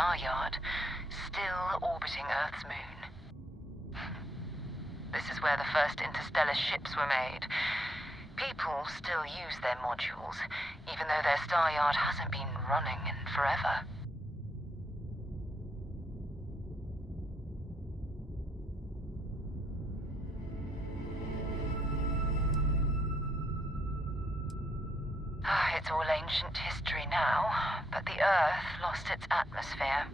star yard, still orbiting Earth's moon. This is where the first interstellar ships were made. People still use their modules, even though their star yard hasn't been running in forever. It's all ancient history now, but the Earth lost its atmosphere.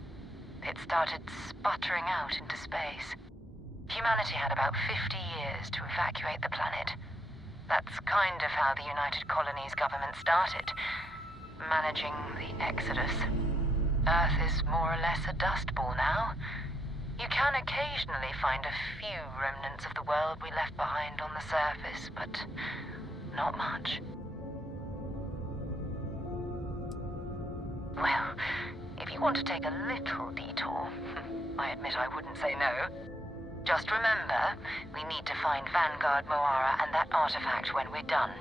It started sputtering out into space. Humanity had about 50 years to evacuate the planet. That's kind of how the United Colonies government started, managing the exodus. Earth is more or less a dust ball now. You can occasionally find a few remnants of the world we left behind on the surface, but not much. Well, if you want to take a little detour, I admit I wouldn't say no. Just remember, we need to find Vanguard Moara and that artifact when we're done.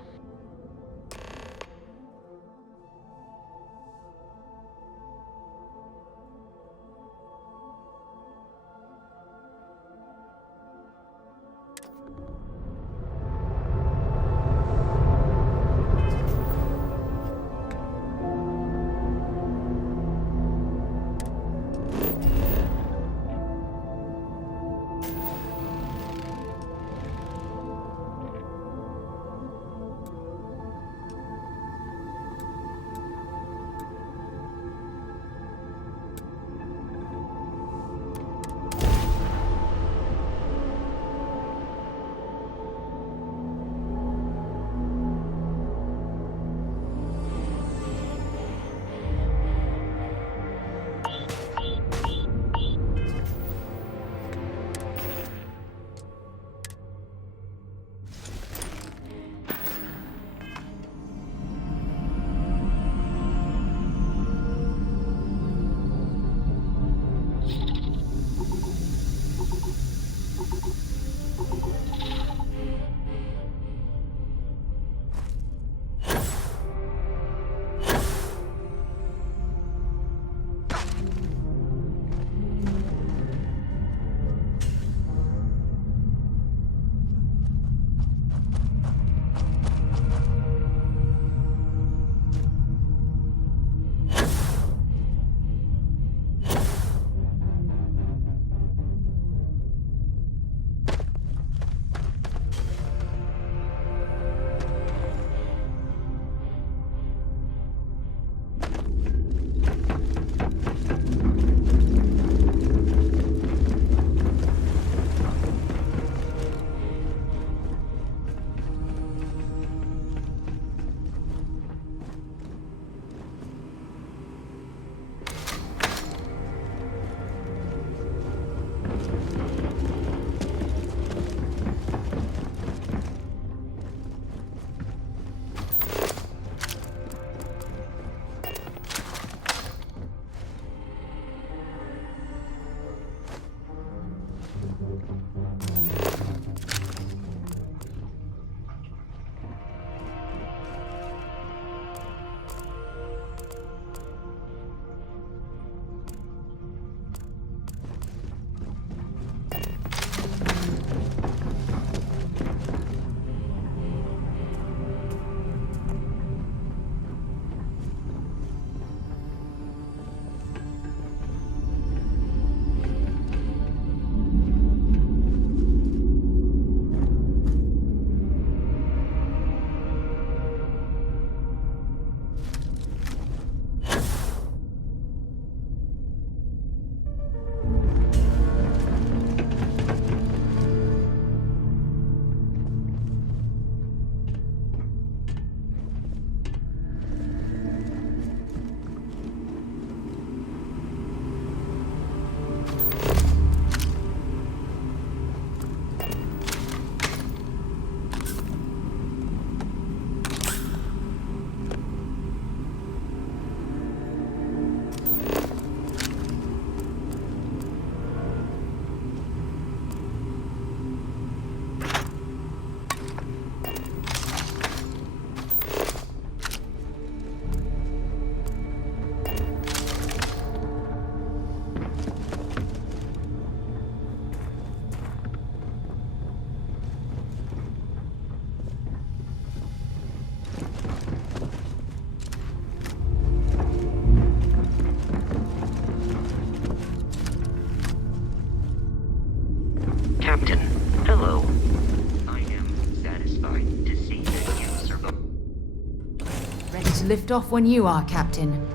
to lift off when you are, Captain.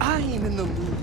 I am in the mood.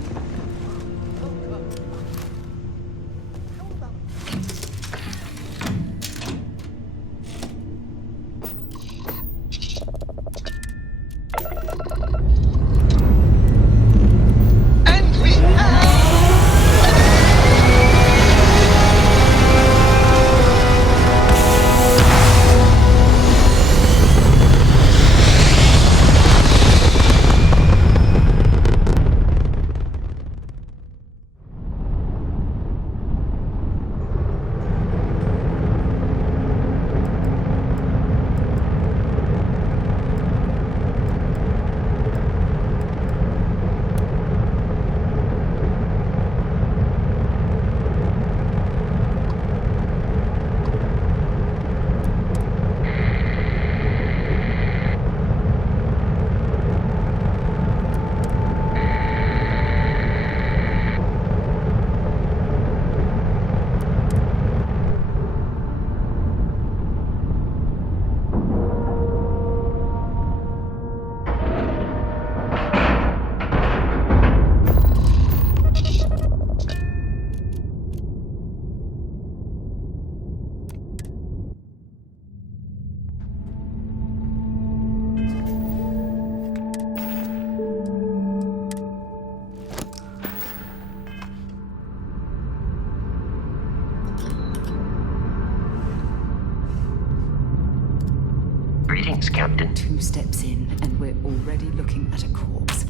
Greetings, Captain. 2 steps in, and we're already looking at a corpse.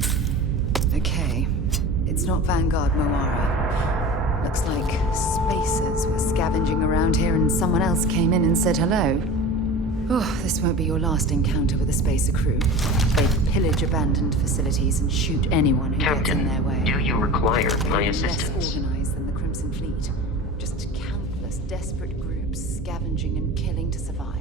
Okay, it's not Vanguard Moara. Looks like spacers were scavenging around here and someone else came in and said hello. Oh, this won't be your last encounter with a spacer crew. They pillage abandoned facilities and shoot anyone who gets in their way. Do you require my They're assistance? less organized than the Crimson Fleet. Just countless desperate groups scavenging and killing to survive.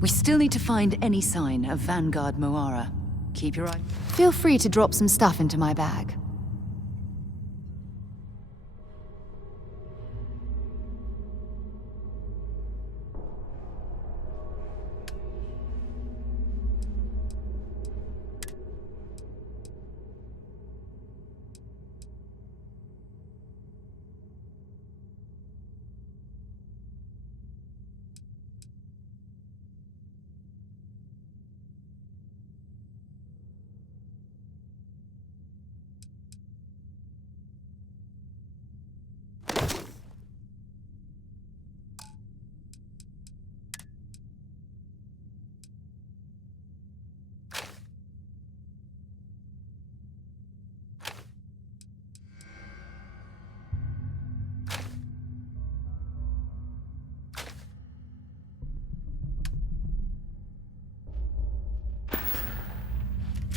We still need to find any sign of Vanguard Moara. Keep your eye... Feel free to drop some stuff into my bag.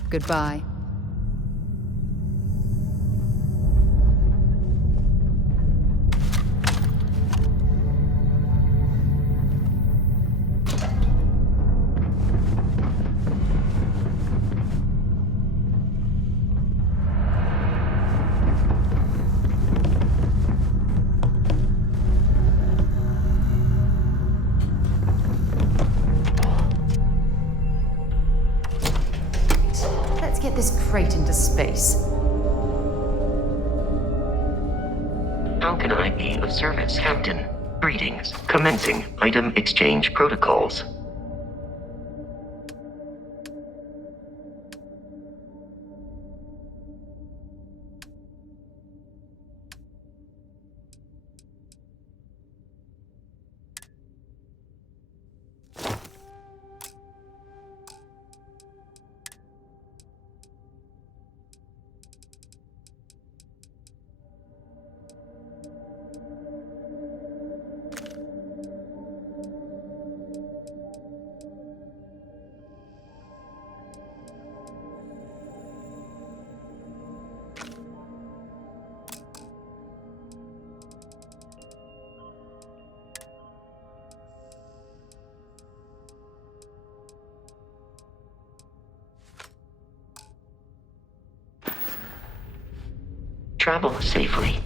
Goodbye. Get this crate into space. How can I be of service, Captain? Greetings. Commencing item exchange protocols. Travel safely.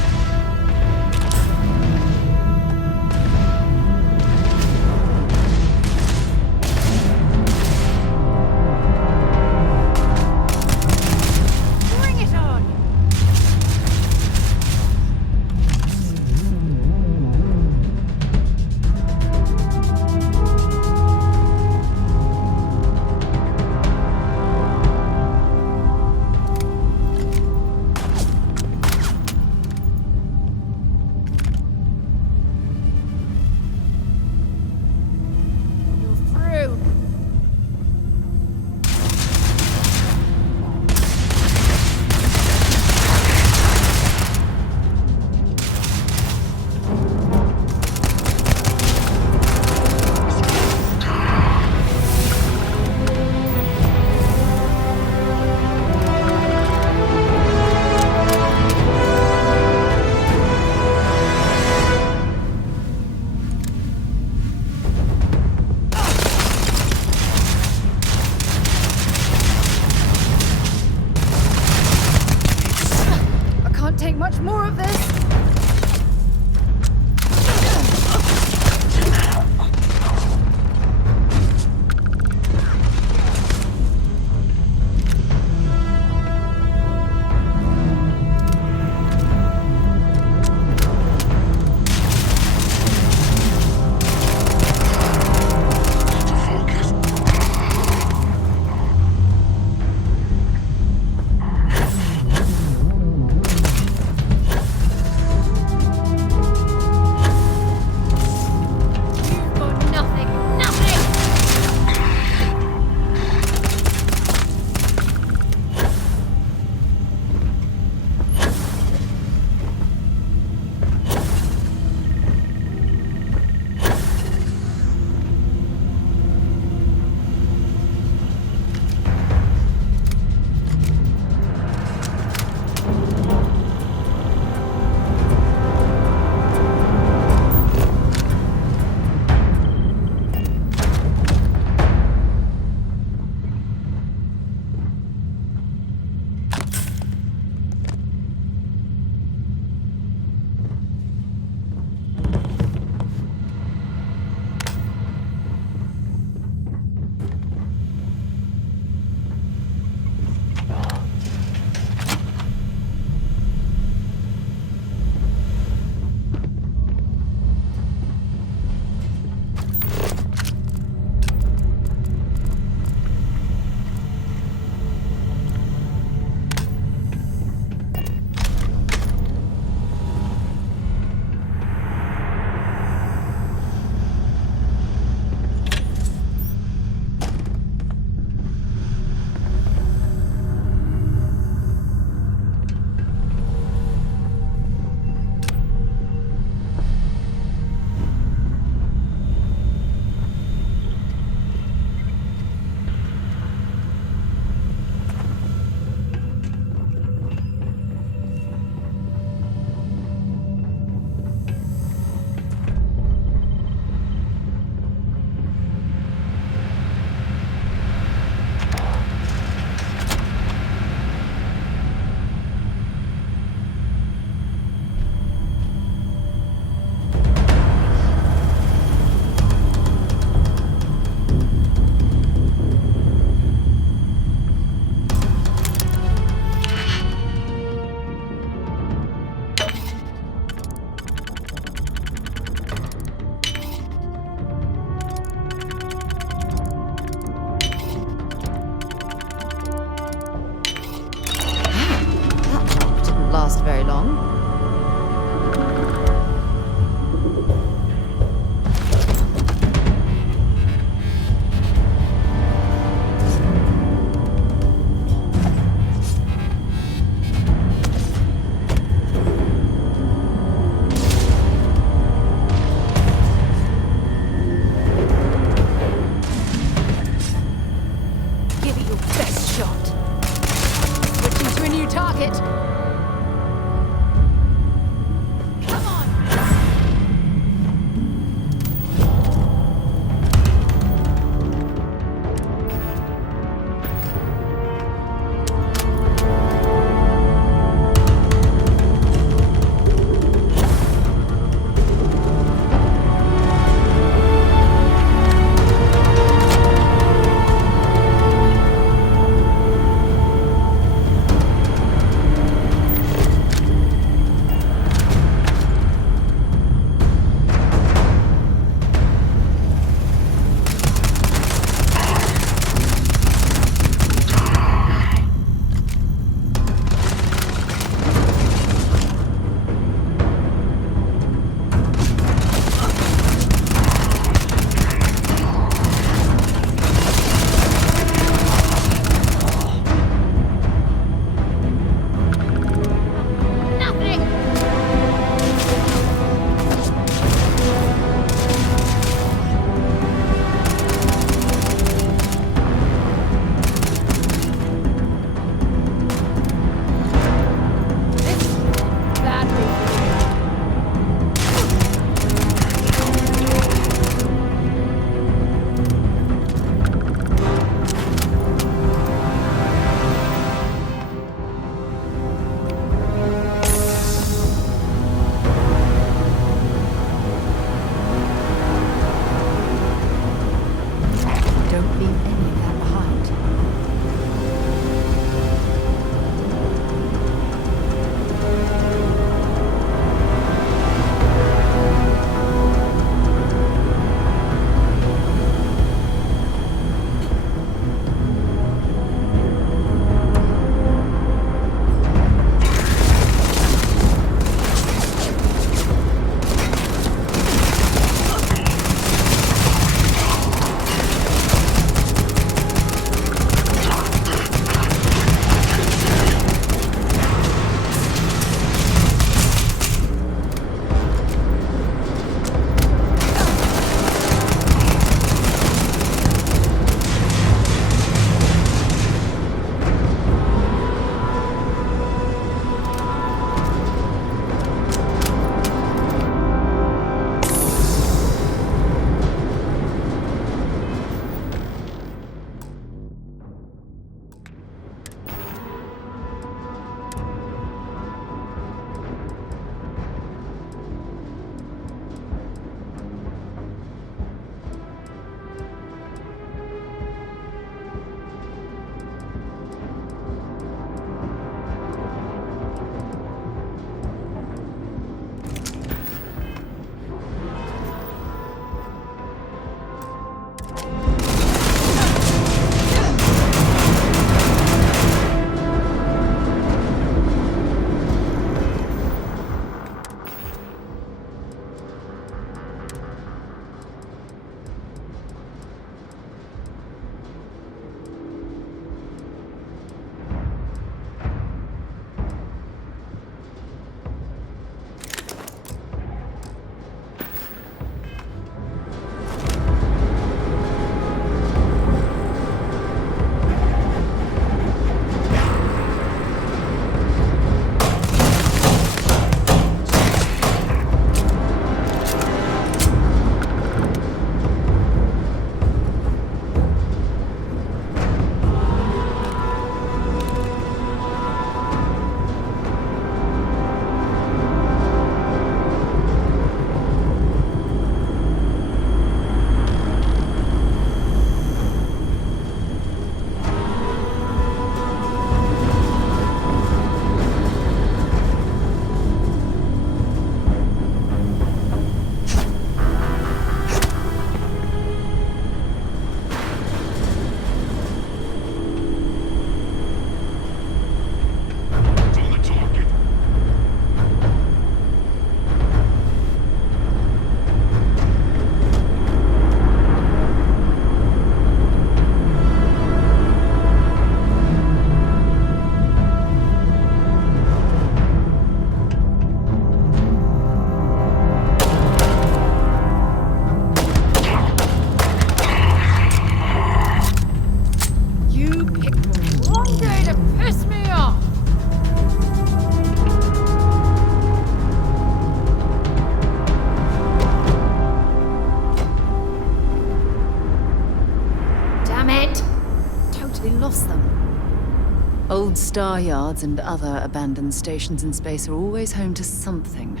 Old star yards and other abandoned stations in space are always home to something.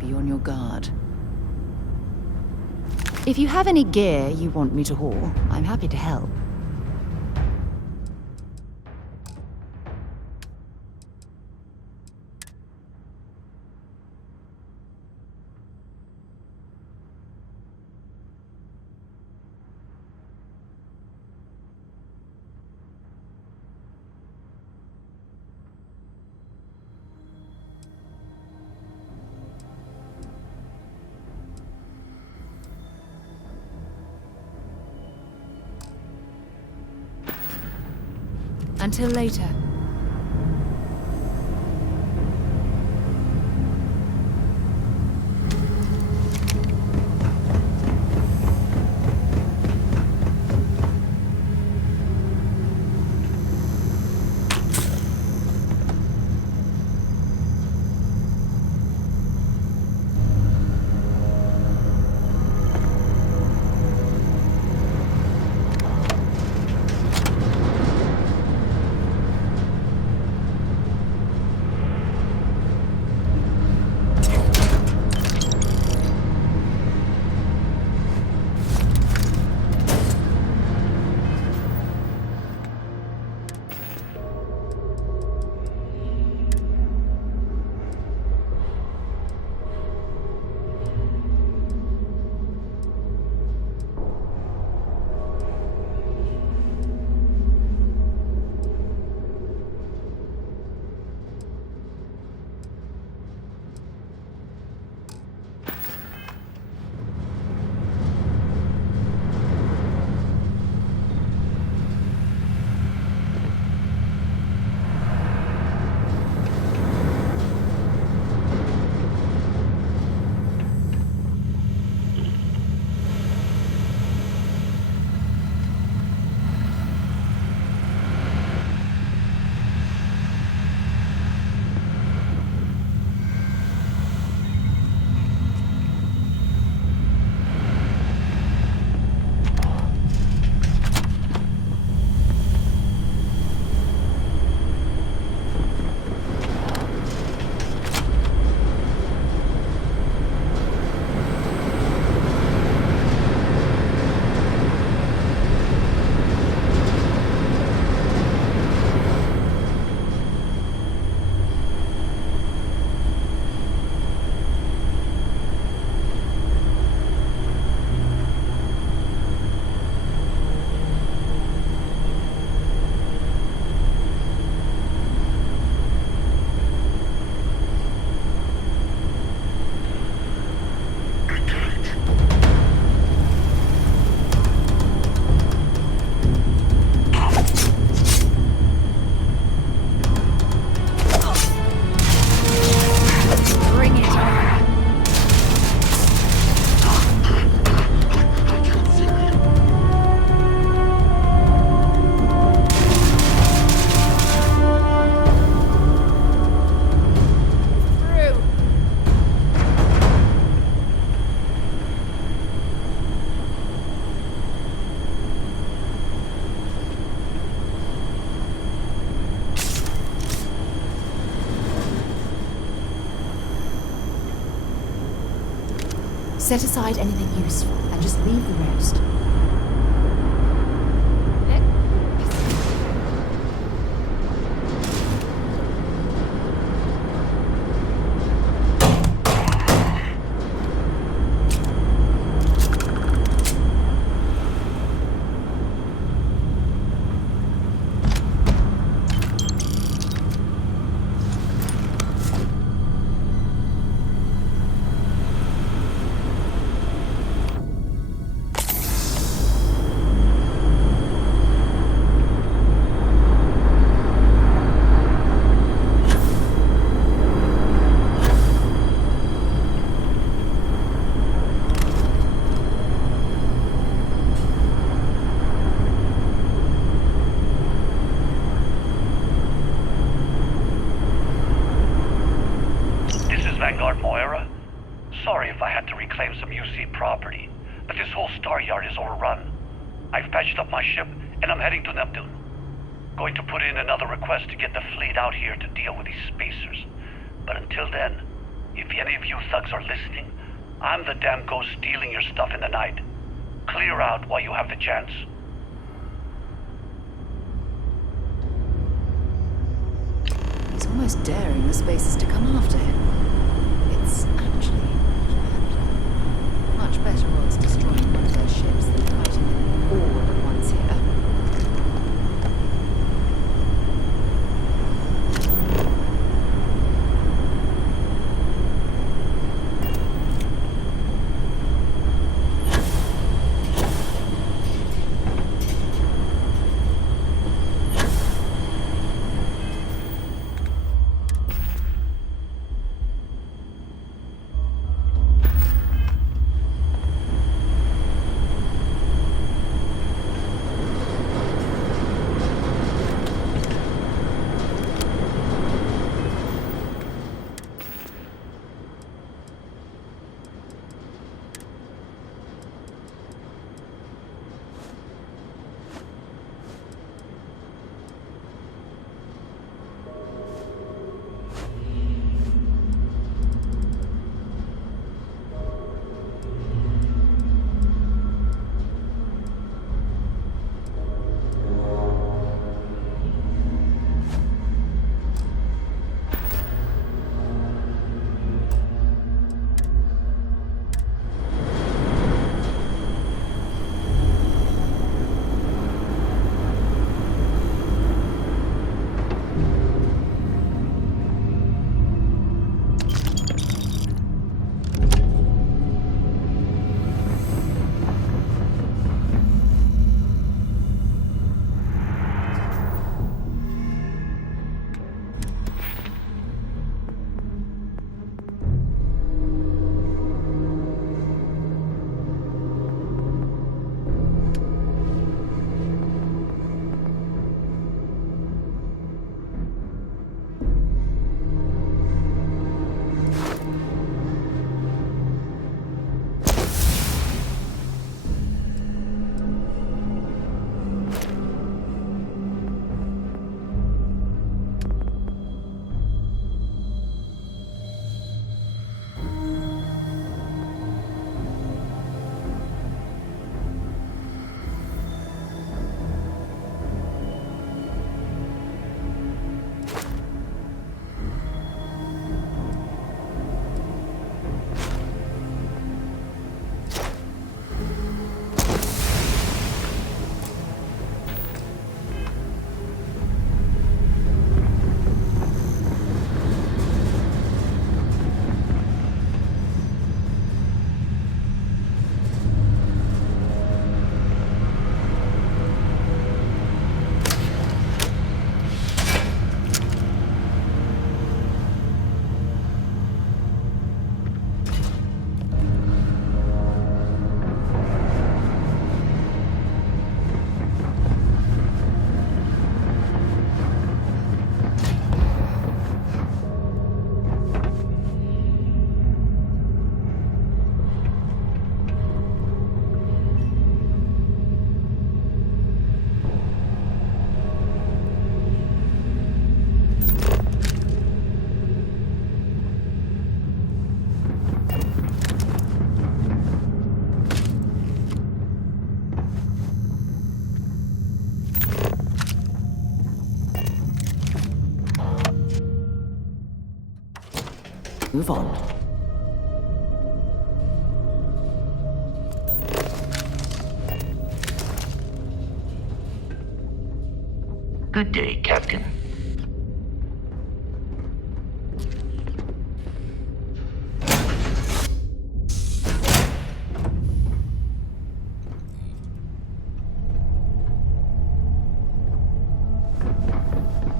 Be on your guard. If you have any gear you want me to haul, I'm happy to help. Until later. Set aside anything useful and just leave the rest. Sorry if I had to reclaim some UC property, but this whole star yard is overrun. I've patched up my ship, and I'm heading to Neptune. going to put in another request to get the fleet out here to deal with these spacers. But until then, if any of you thugs are listening, I'm the damn ghost stealing your stuff in the night. Clear out while you have the chance. He's almost daring the spacers to come after him. It's actually not a bad plan. Much better odds destroying one of their ships than fighting them all at once here. Move on. Good day, Captain.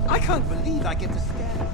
I can't believe I get to stand here.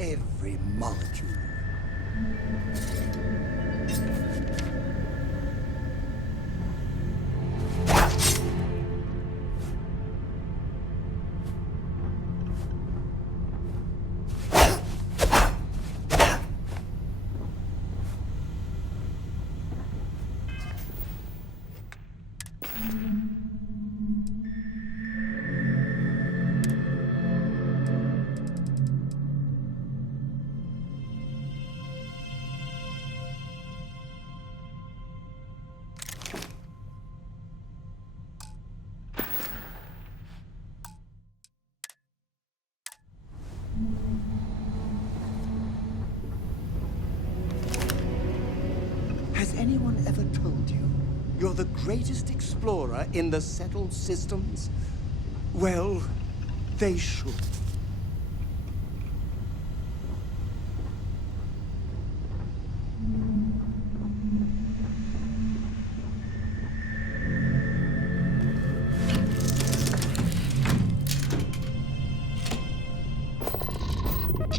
every molecule. Has anyone ever told you you're the greatest explorer in the settled systems? Well, they should.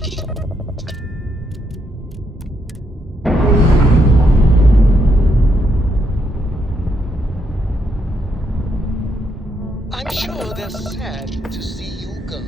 I'm sure they're sad to see you go.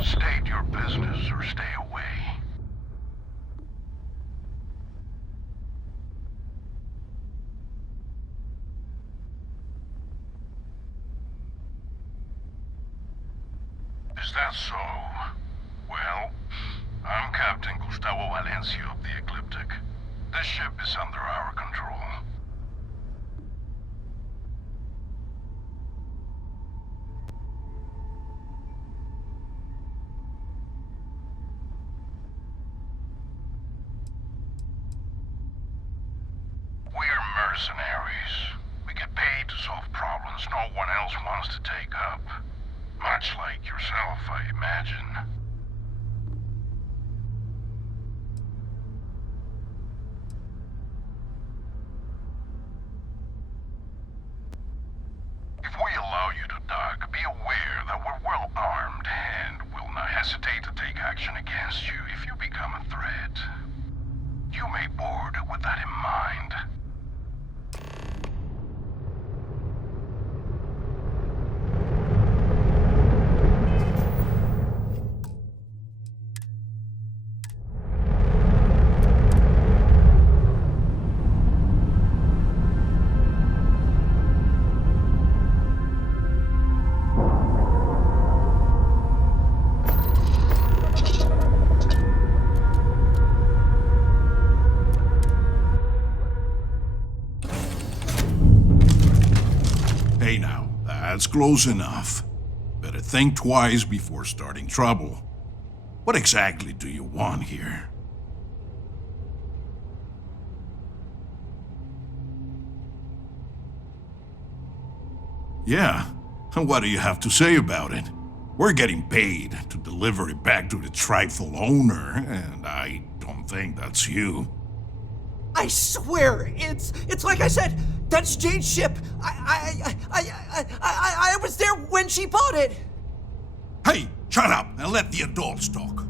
State your business or stay away. Is that so? Well, I'm Captain Gustavo Valencia of the Ecliptic. This ship is under our control. We're mercenaries. We get paid to solve problems no one else wants to take up. Much like yourself, I imagine. If we allow you to dock, be aware that we're well armed and will not hesitate to take action against you if you become a threat. You may board with that in mind. Hey now, that's close enough. Better think twice before starting trouble. What exactly do you want here? Yeah, and what do you have to say about it? We're getting paid to deliver it back to the trifle owner, and I don't think that's you. I swear, it's like I said, that's Jade's ship. I was there when she bought it. Hey, shut up and let the adults talk.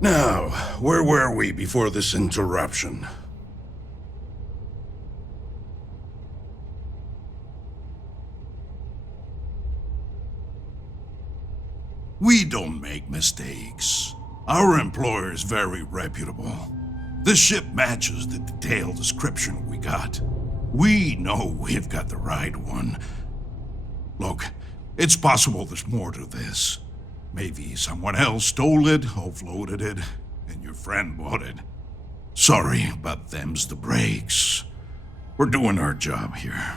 Now, where were we before this interruption? We don't make mistakes. Our employer is very reputable. This ship matches the detailed description we got. We know we've got the right one. Look, it's possible there's more to this. Maybe someone else stole it, offloaded it, and your friend bought it. Sorry, but them's the breaks. We're doing our job here.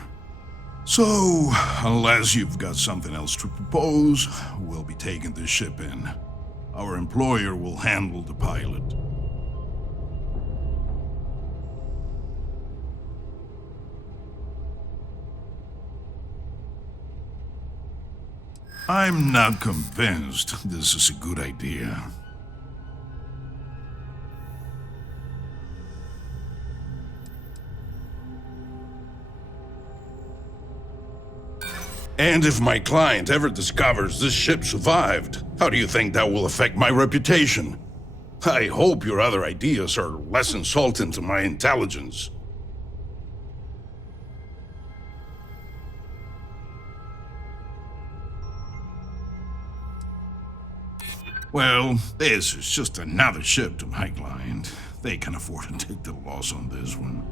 So, unless you've got something else to propose, we'll be taking this ship in. Our employer will handle the pilot. I'm not convinced this is a good idea. And if my client ever discovers this ship survived, how do you think that will affect my reputation? I hope your other ideas are less insulting to my intelligence. Well, this is just another ship to my client. They can afford to take the loss on this one.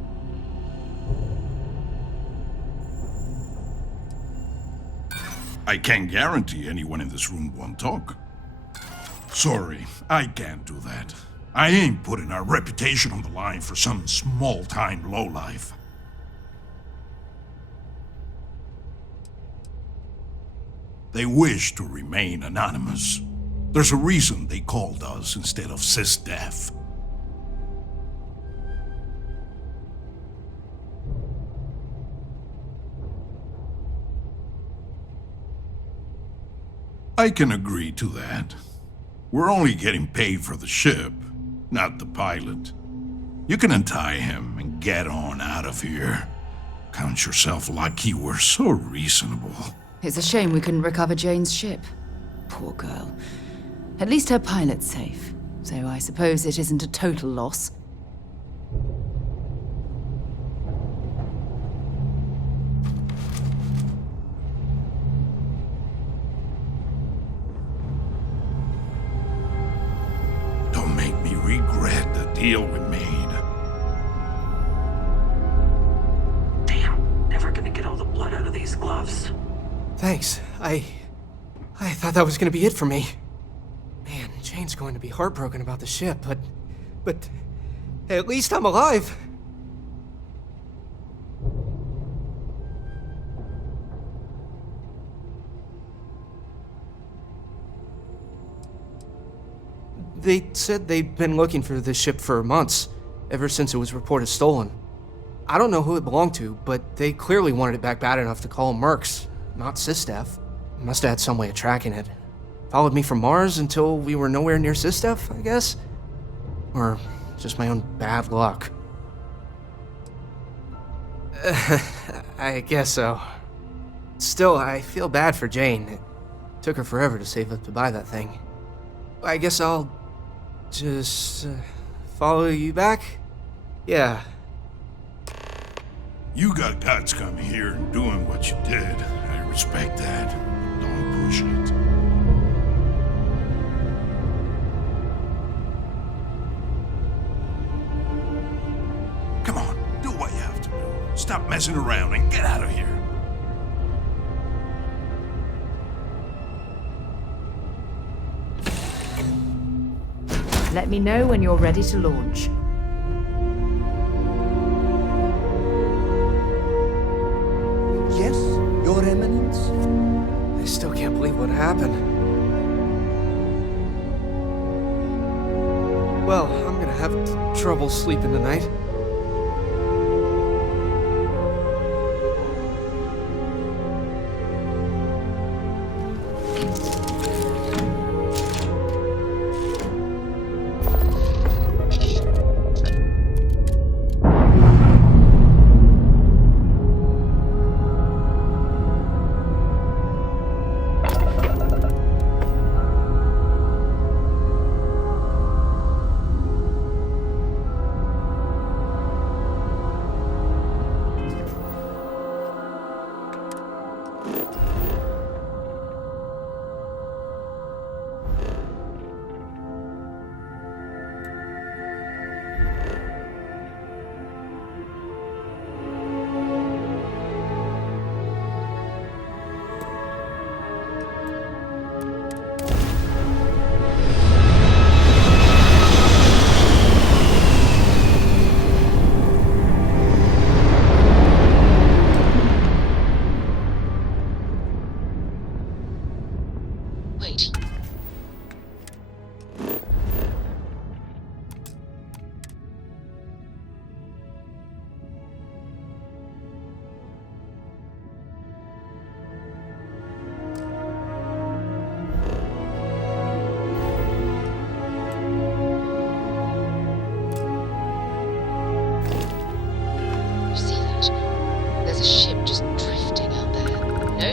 I can't guarantee anyone in this room won't talk. Sorry, I can't do that. I ain't putting our reputation on the line for some small-time lowlife. They wish to remain anonymous. There's a reason they called us instead of SysDef. I can agree to that. We're only getting paid for the ship, not the pilot. You can untie him and get on out of here. Count yourself lucky we're so reasonable. It's a shame we couldn't recover Jane's ship. Poor girl. At least her pilot's safe, so I suppose it isn't a total loss. Don't make me regret the deal we made. Damn, never gonna get all the blood out of these gloves. Thanks. I thought that was gonna be it for me. Man, Jane's going to be heartbroken about the ship, but at least I'm alive. They said they'd been looking for this ship for months, ever since it was reported stolen. I don't know who it belonged to, but they clearly wanted it back bad enough to call them mercs, not SysDef. Must have had some way of tracking it. Followed me from Mars until we were nowhere near SysDef, I guess? Or just my own bad luck. I guess so. Still, I feel bad for Jane. It took her forever to save up to buy that thing. I guess I'll just follow you back? Yeah. You got guts coming here and doing what you did. I respect that. Don't push it. Come on, do what you have to do. Stop messing around and get out of here. Let me know when you're ready to launch. Yes, Your Eminence? I still can't believe what happened. Well, I'm gonna have trouble sleeping tonight.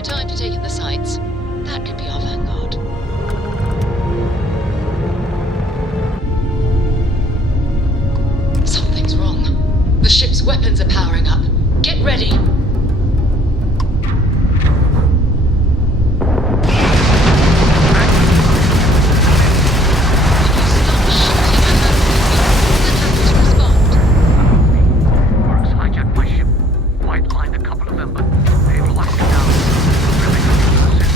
no time to take in the sights. That could be our vanguard. Something's wrong. The ship's weapons are powering up. Get ready! Hijacked my ship. White lined a couple of them, but they've locked it down. Really good.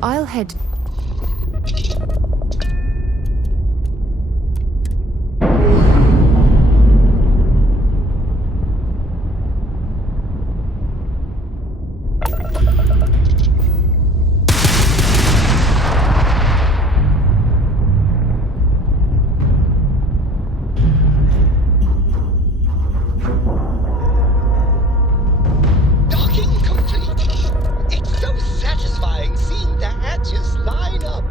I'll head... Docking complete. It's so satisfying seeing the hatches line up.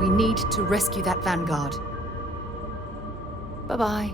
We need to rescue that Vanguard. Bye-bye.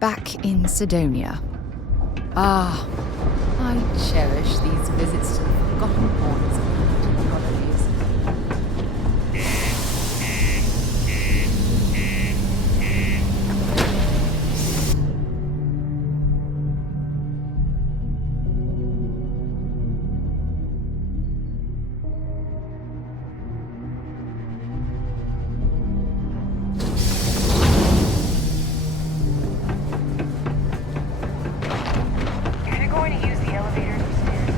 Back in Sidonia. Ah, I cherish these visits to the forgotten haunts of ancient colonies. If you're going to use the elevators upstairs,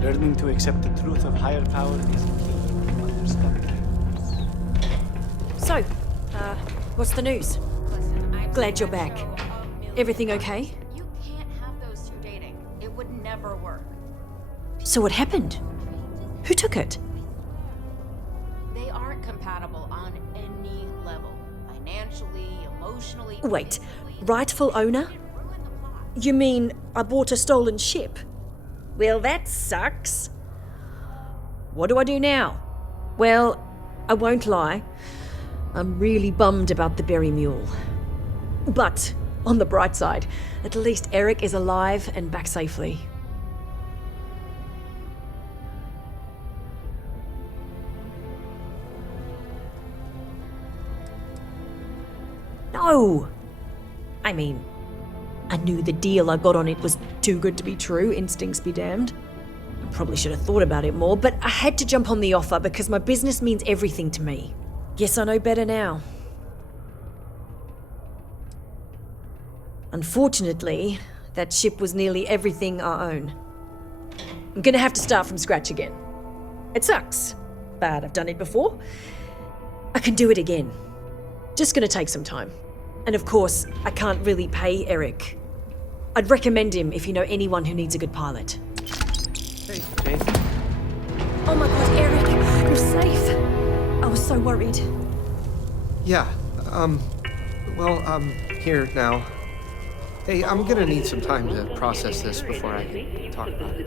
Learning to accept the truth of higher power is key to understanding. So, what's the news? Glad you're back. Everything okay? you can't have those two dating. It would never work. So what happened? Who took it? They aren't compatible on any level. Financially, emotionally. Wait, physically. rightful owner? It ruined the plot. You mean I bought a stolen ship? Well, that sucks. What do I do now? Well, I won't lie. I'm really bummed about the berry mule. But, on the bright side, at least Eric is alive and back safely. No! I mean, I knew the deal I got on it was too good to be true, instincts be damned. I probably should have thought about it more, but I had to jump on the offer because my business means everything to me. Guess I know better now. Unfortunately, that ship was nearly everything I own. I'm gonna have to start from scratch again. It sucks, but I've done it before. I can do it again. Just gonna take some time. And of course, I can't really pay Eric. I'd recommend him if you know anyone who needs a good pilot. Hey, Jane. Oh my god, Eric, you're safe. I was so worried. Yeah, here now. Hey, I'm gonna need some time to process this before I can talk about it.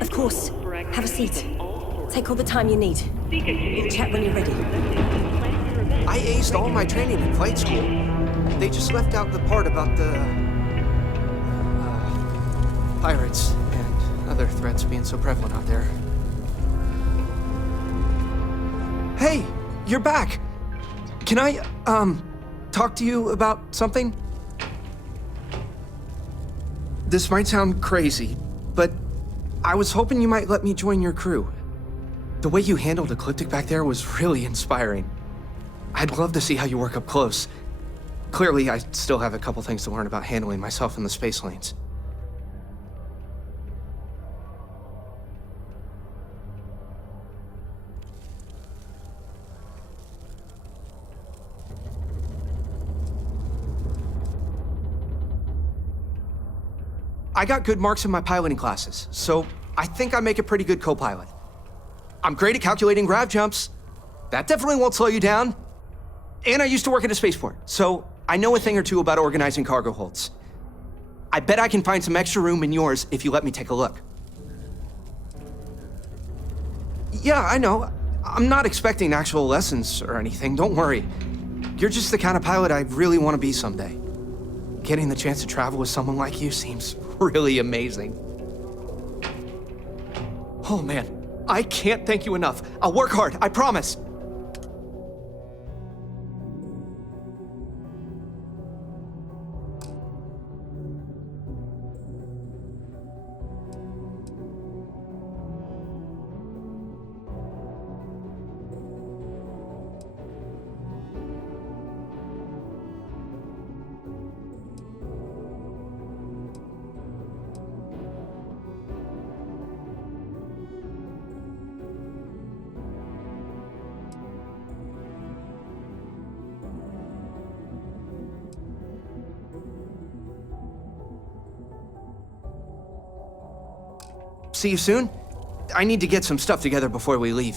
Of course. Have a seat. Take all the time you need. We'll chat when you're ready. I aced all my training in flight school. They just left out the part about the pirates and other threats being so prevalent out there. Hey, you're back. Can I, talk to you about something? This might sound crazy, but I was hoping you might let me join your crew. The way you handled Ecliptic back there was really inspiring. I'd love to see how you work up close. Clearly, I still have a couple things to learn about handling myself in the space lanes. I got good marks in my piloting classes, so I think I make a pretty good co-pilot. I'm great at calculating grav jumps. That definitely won't slow you down. And I used to work at a spaceport, so I know a thing or two about organizing cargo holds. I bet I can find some extra room in yours if you let me take a look. Yeah, I know. I'm not expecting actual lessons or anything, don't worry. You're just the kind of pilot I really want to be someday. Getting the chance to travel with someone like you seems really amazing. Oh man, I can't thank you enough. I'll work hard, I promise. See you soon? I need to get some stuff together before we leave.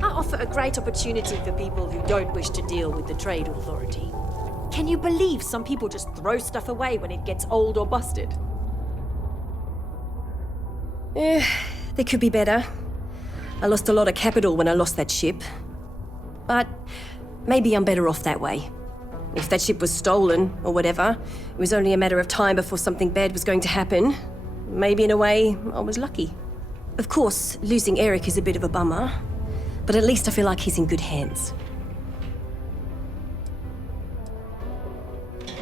I offer a great opportunity for people who don't wish to deal with the Trade Authority. Can you believe some people just throw stuff away when it gets old or busted? They could be better. I lost a lot of capital when I lost that ship. But maybe I'm better off that way. If that ship was stolen, or whatever, it was only a matter of time before something bad was going to happen. Maybe in a way, I was lucky. Of course, losing Eric is a bit of a bummer, but at least I feel like he's in good hands.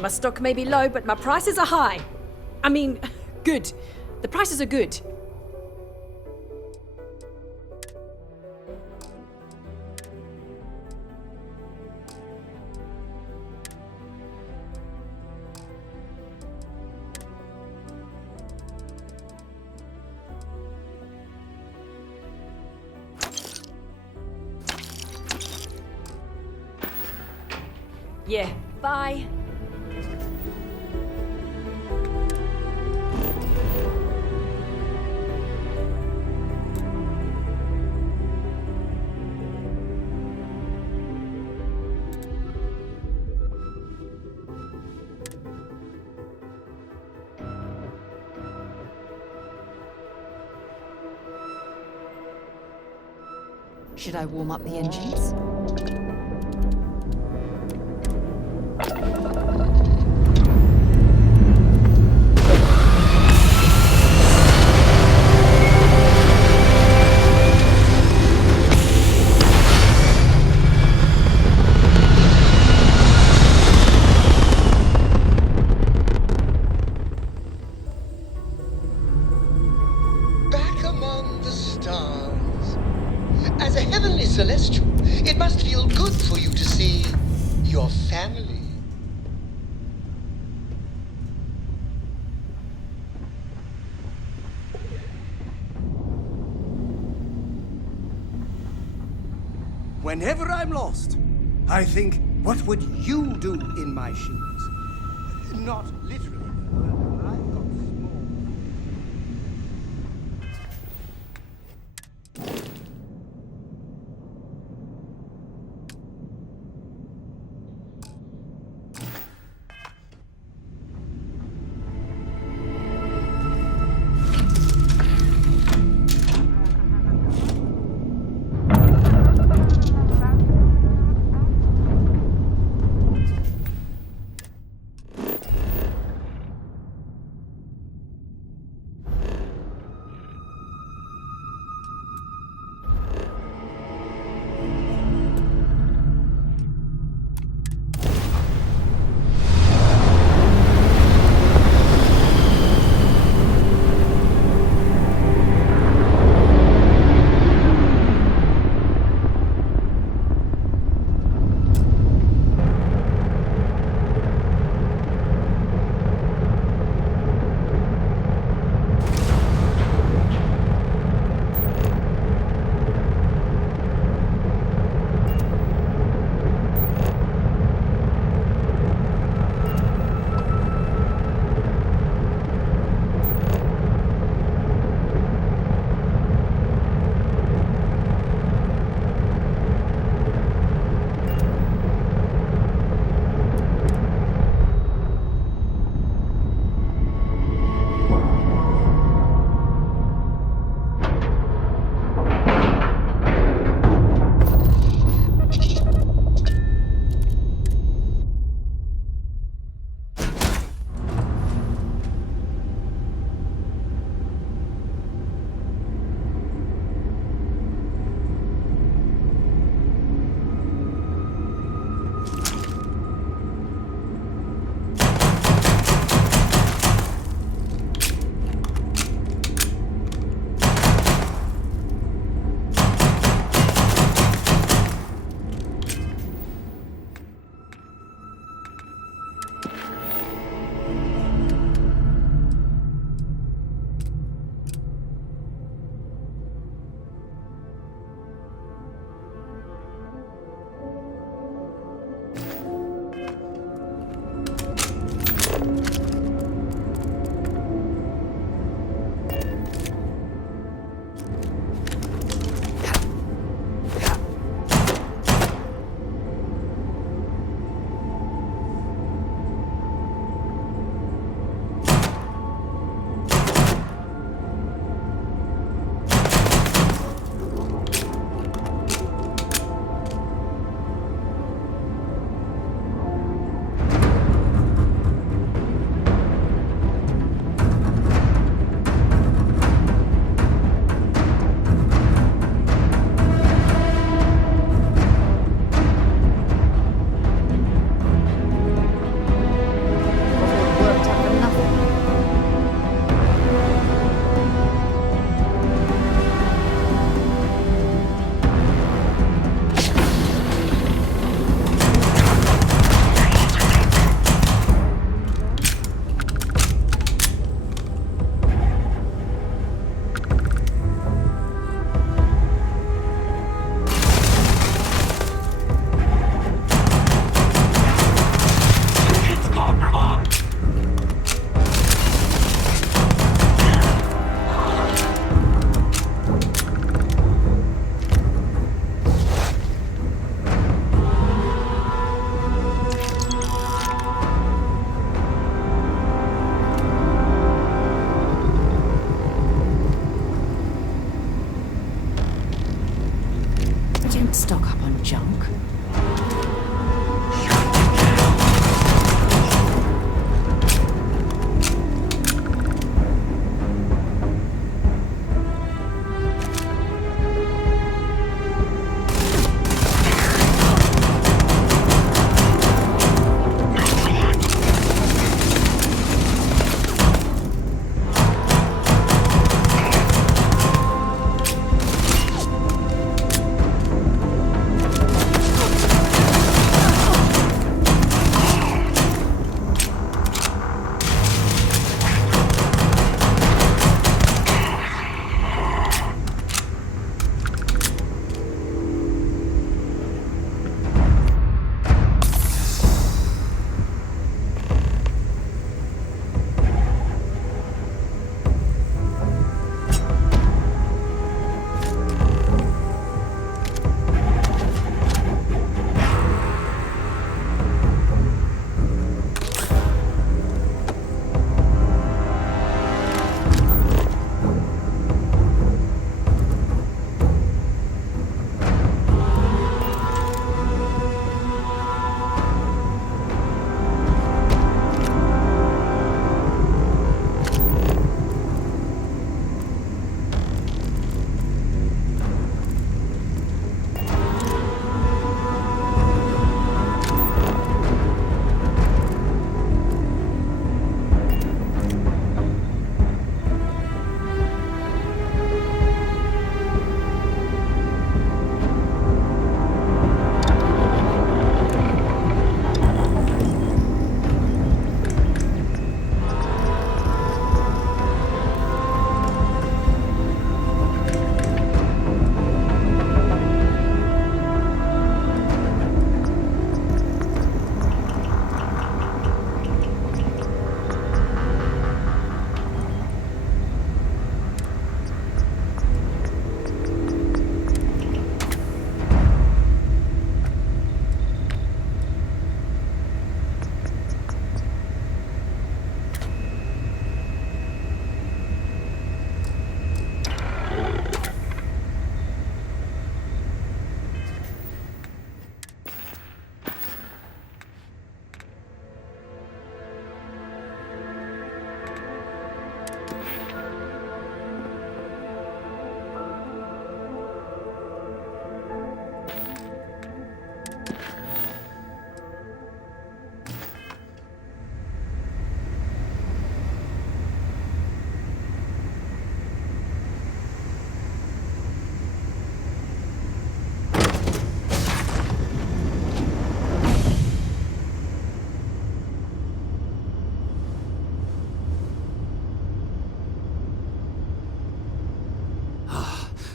My stock may be low, but my prices are high. I mean, good. The prices are good. Yeah, bye. Should I warm up the engines? Back among the stars. As a heavenly celestial, it must feel good for you to see your family. Whenever I'm lost, I think, what would you do in my shoes? Not literally. I've got small.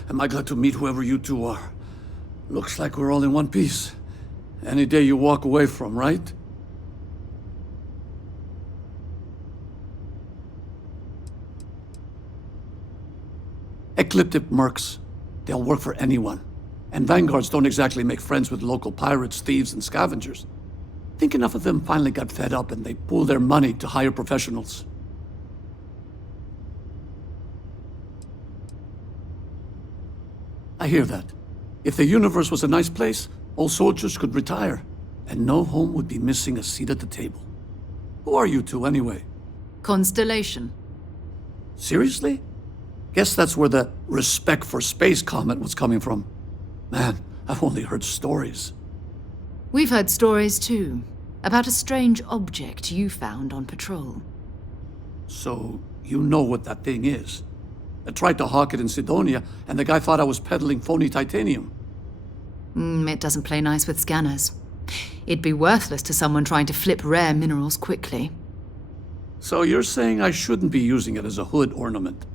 Am I glad to meet whoever you two are? Looks like we're all in one piece. Any day you walk away from, right? Ecliptic mercs. They'll work for anyone. And vanguards don't exactly make friends with local pirates, thieves, and scavengers. Think enough of them finally got fed up and they pool their money to hire professionals. I hear that. If the universe was a nice place, all soldiers could retire, and no home would be missing a seat at the table. Who are you two, anyway? Constellation. Seriously? Guess that's where the respect for space comment was coming from. Man, I've only heard stories. We've heard stories too, about a strange object you found on patrol. So, you know what that thing is? I tried to hawk it in Sidonia, and the guy thought I was peddling phony titanium. It doesn't play nice with scanners. It'd be worthless to someone trying to flip rare minerals quickly. So you're saying I shouldn't be using it as a hood ornament?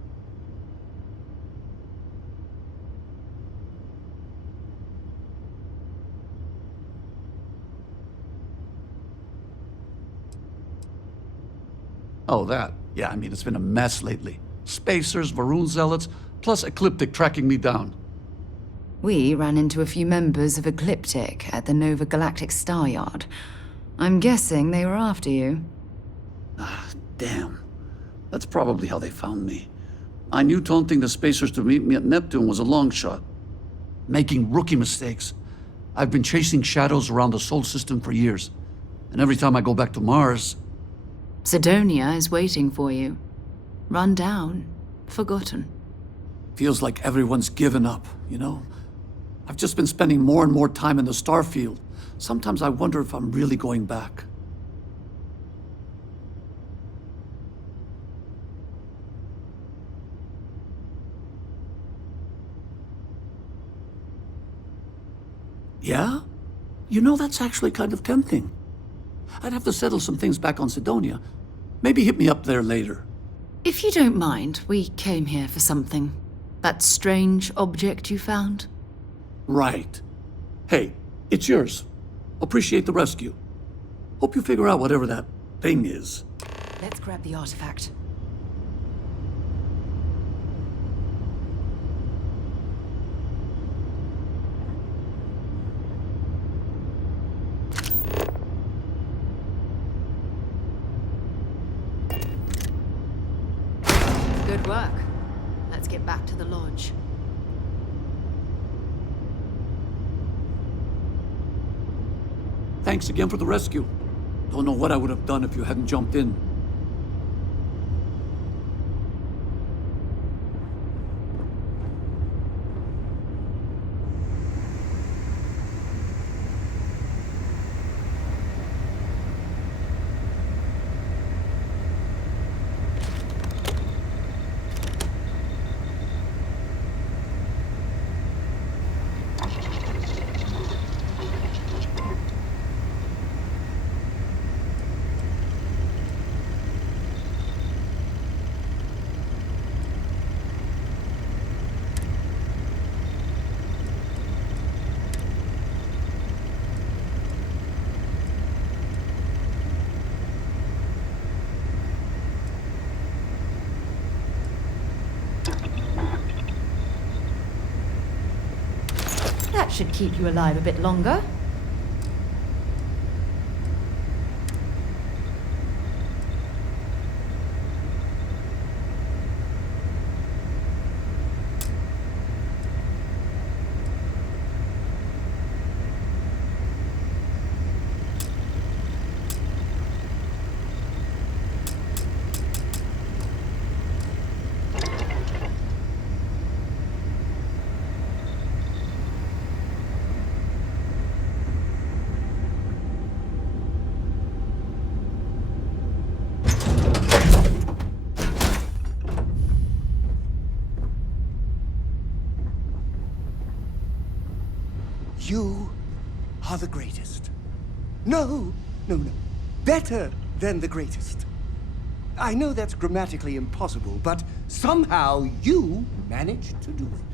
Oh, that. Yeah, I mean, it's been a mess lately. Spacers, Varun zealots, plus Ecliptic tracking me down. We ran into a few members of Ecliptic at the Nova Galactic Star Yard. I'm guessing they were after you. Ah, damn. That's probably how they found me. I knew taunting the Spacers to meet me at Neptune was a long shot. Making rookie mistakes. I've been chasing shadows around the Sol system for years. And every time I go back to Mars... Sidonia is waiting for you. Run down. Forgotten. Feels like everyone's given up, you know? I've just been spending more and more time in the Starfield. Sometimes I wonder if I'm really going back. Yeah? You know, that's actually kind of tempting. I'd have to settle some things back on Sidonia. Maybe hit me up there later. If you don't mind, we came here for something. That strange object you found? Right. Hey, it's yours. Appreciate the rescue. Hope you figure out whatever that thing is. Let's grab the artifact. Good work. Let's get back to the lodge. Thanks again for the rescue. Don't know what I would have done if you hadn't jumped in. That should keep you alive a bit longer. You are the greatest. No. Better than the greatest. I know that's grammatically impossible, but somehow you managed to do it.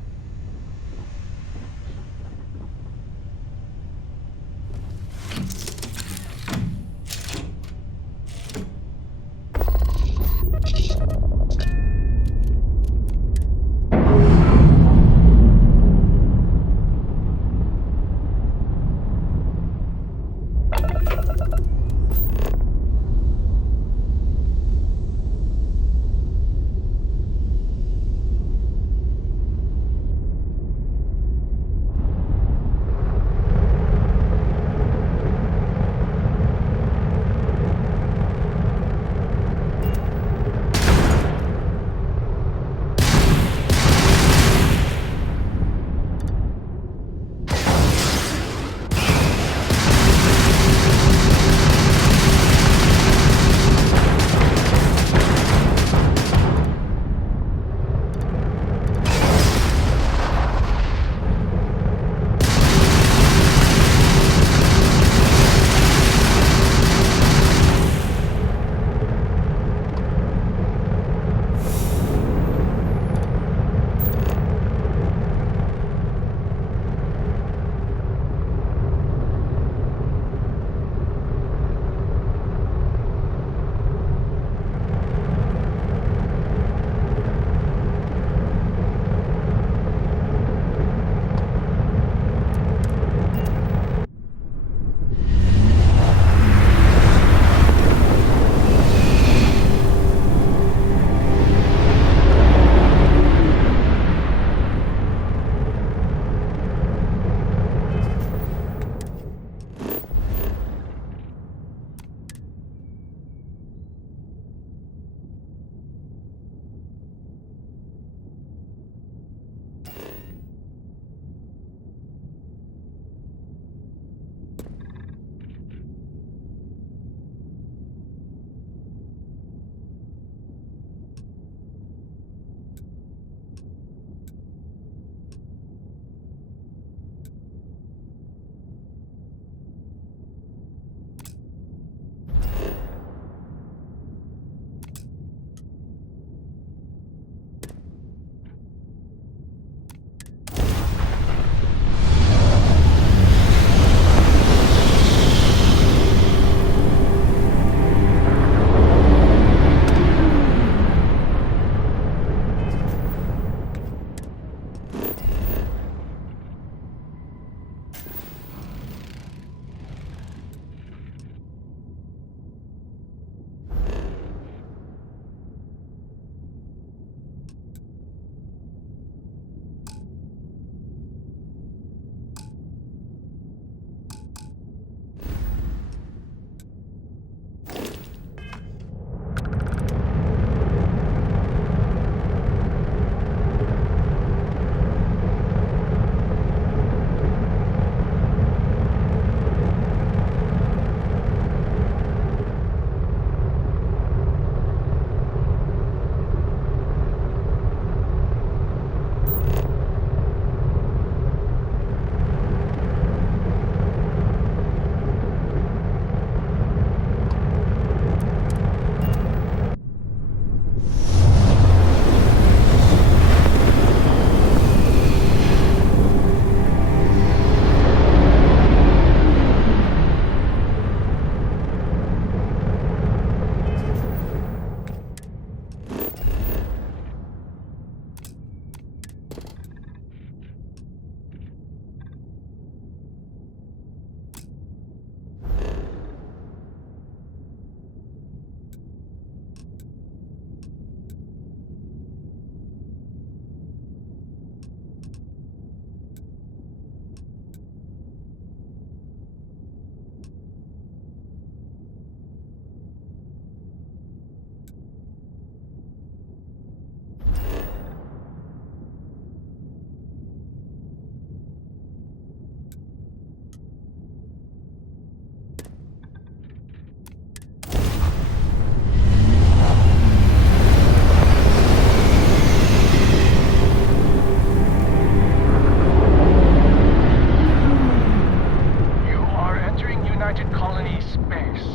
space.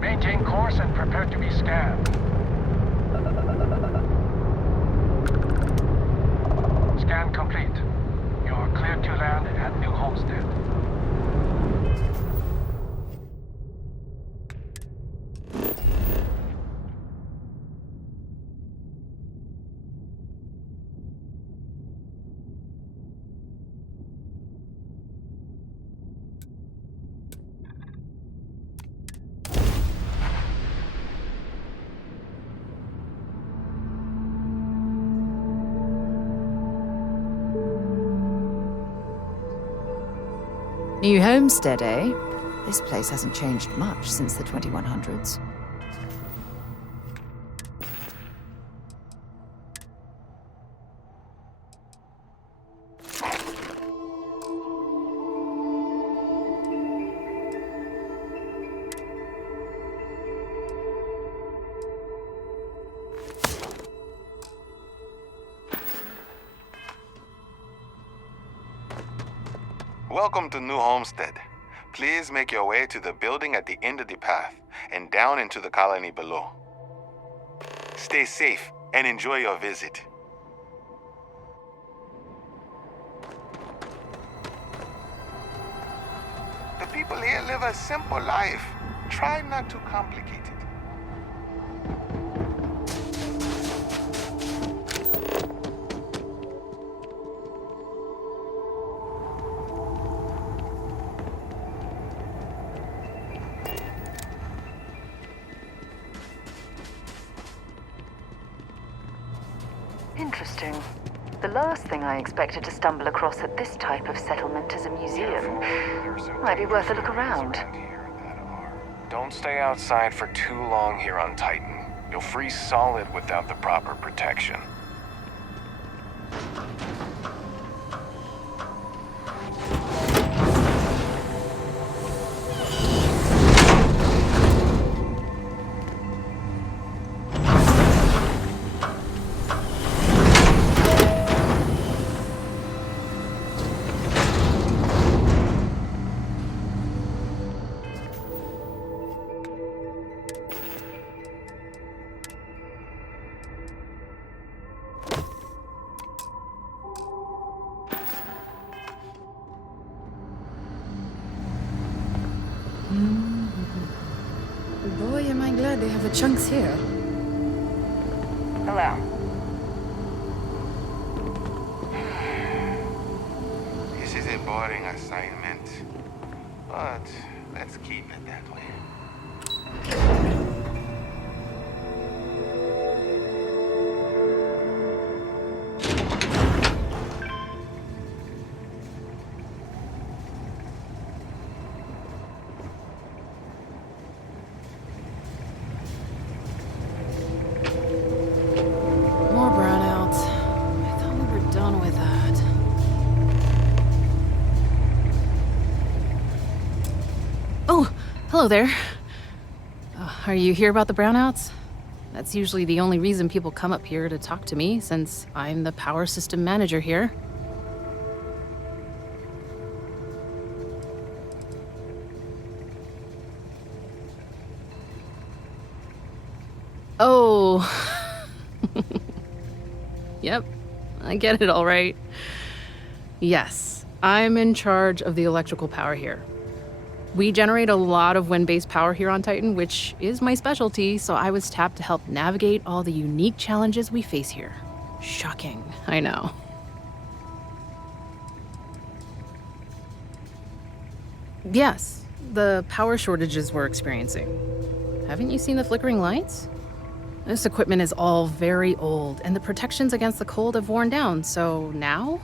Maintain course and prepare to be scanned. Scan complete. You are cleared to land at New Homestead. New Homestead, eh? This place hasn't changed much since the 2100s. Welcome to New Homestead. Please make your way to the building at the end of the path and down into the colony below. Stay safe and enjoy your visit. The people here live a simple life. Try not to complicate it. Interesting. The last thing I expected to stumble across at this type of settlement is a museum. Might be worth a look around. Don't stay outside for too long here on Titan. You'll freeze solid without the proper protection. Boy, am I glad they have the chunks here. Hello. This is a boring assignment, but let's keep it that way. More brownouts. I thought we were done with that. Oh, hello there. Are you here about the brownouts? That's usually the only reason people come up here to talk to me, since I'm the power system manager here. Oh. Yep, I get it all right. Yes, I'm in charge of the electrical power here. We generate a lot of wind-based power here on Titan, which is my specialty, so I was tapped to help navigate all the unique challenges we face here. Shocking, I know. Yes, the power shortages we're experiencing. Haven't you seen the flickering lights? This equipment is all very old, and the protections against the cold have worn down, so now,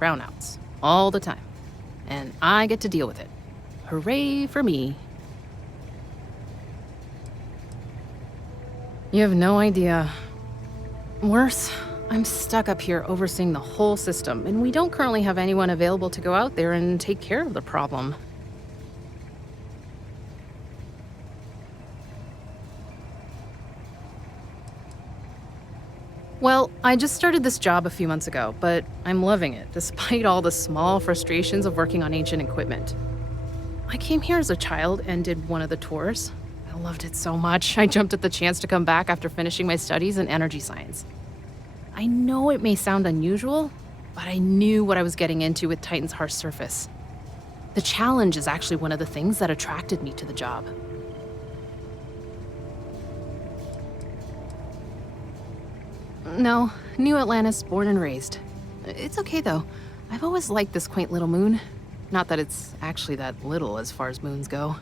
brownouts, all the time. And I get to deal with it. Hooray for me. You have no idea. Worse, I'm stuck up here overseeing the whole system, and we don't currently have anyone available to go out there and take care of the problem. Well, I just started this job a few months ago, but I'm loving it, despite all the small frustrations of working on ancient equipment. I came here as a child and did one of the tours. I loved it so much. I jumped at the chance to come back after finishing my studies in energy science. I know it may sound unusual, but I knew what I was getting into with Titan's harsh surface. The challenge is actually one of the things that attracted me to the job. No, New Atlantis, born and raised. It's okay though. I've always liked this quaint little moon. Not that it's actually that little as far as moons go.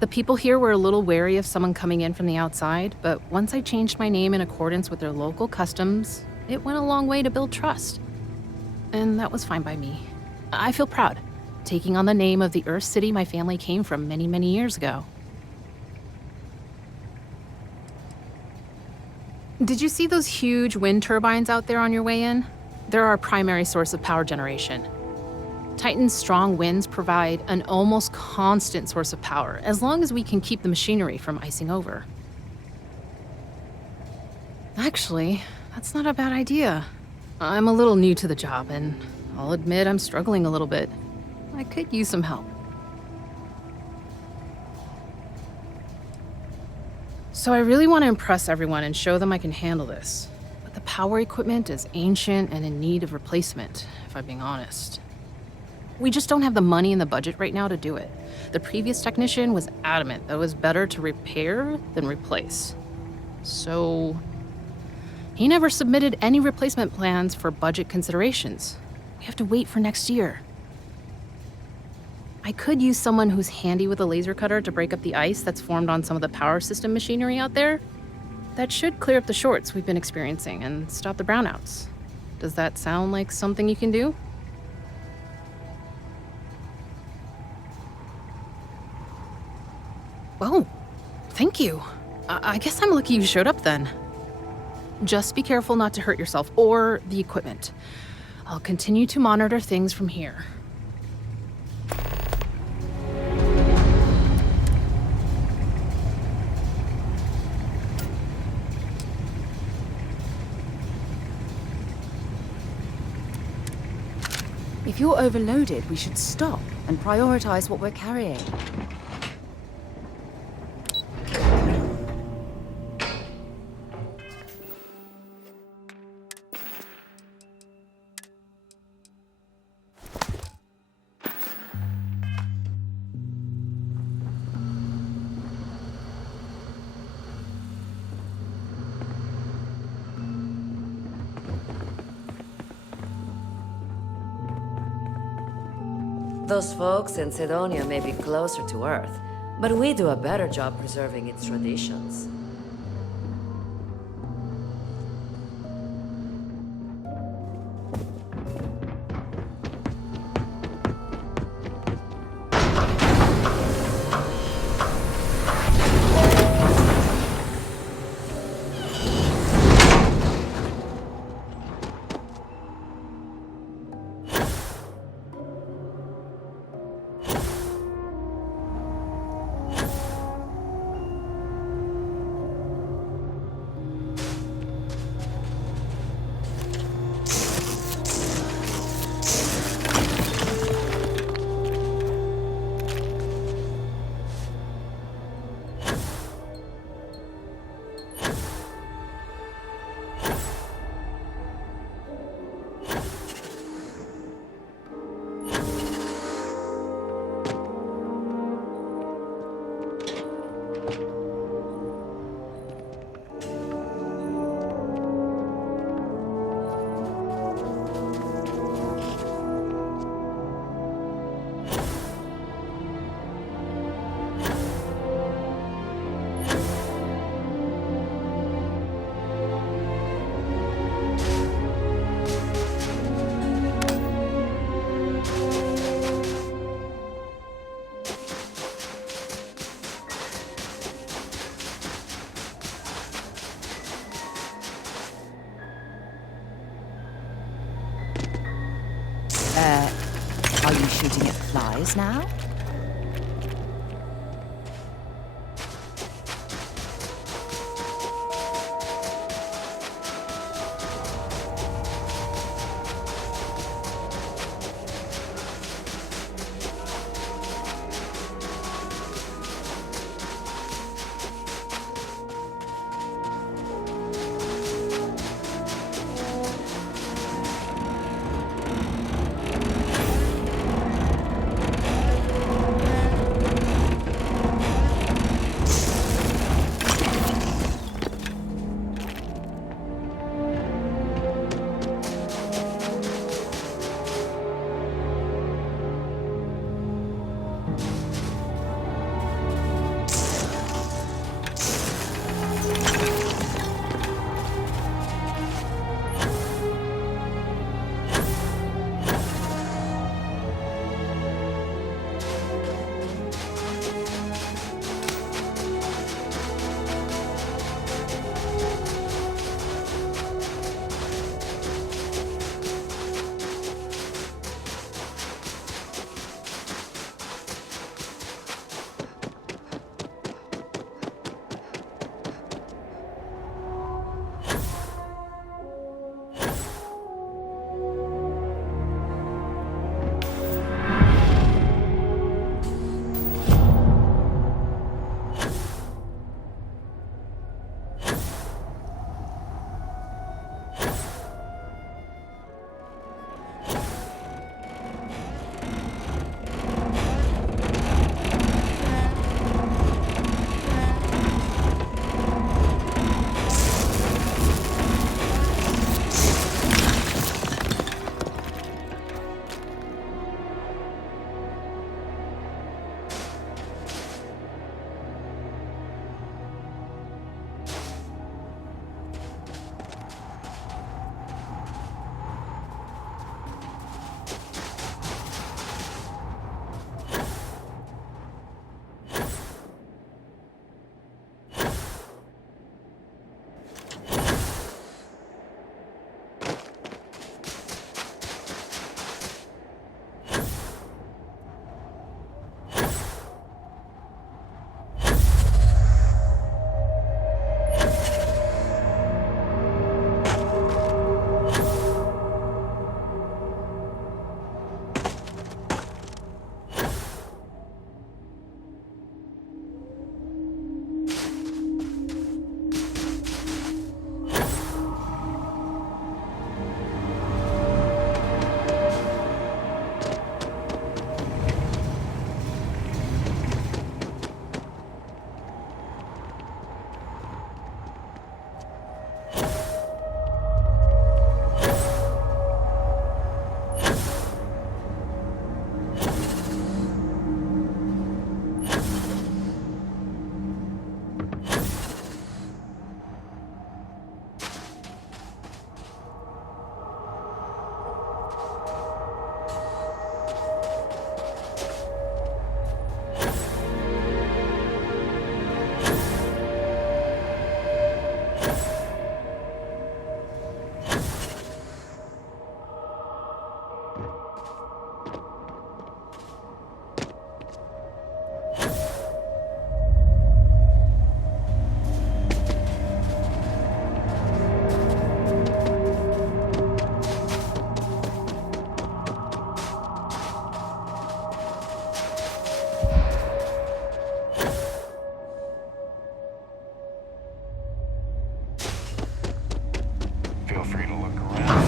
The people here were a little wary of someone coming in from the outside, but once I changed my name in accordance with their local customs, it went a long way to build trust. And that was fine by me. I feel proud, taking on the name of the Earth City my family came from many, many years ago. Did you see those huge wind turbines out there on your way in? They're our primary source of power generation. Titan's strong winds provide an almost constant source of power, as long as we can keep the machinery from icing over. Actually, that's not a bad idea. I'm a little new to the job, and I'll admit I'm struggling a little bit. I could use some help. So I really want to impress everyone and show them I can handle this. But the power equipment is ancient and in need of replacement, if I'm being honest. We just don't have the money in the budget right now to do it. The previous technician was adamant that it was better to repair than replace. So he never submitted any replacement plans for budget considerations. We have to wait for next year. I could use someone who's handy with a laser cutter to break up the ice that's formed on some of the power system machinery out there. That should clear up the shorts we've been experiencing and stop the brownouts. Does that sound like something you can do? Oh, thank you. I guess I'm lucky you showed up then. Just be careful not to hurt yourself or the equipment. I'll continue to monitor things from here. If you're overloaded, we should stop and prioritize what we're carrying. Those folks in Sidonia may be closer to Earth, but we do a better job preserving its traditions. Are you shooting at flies now? Feel free to look around.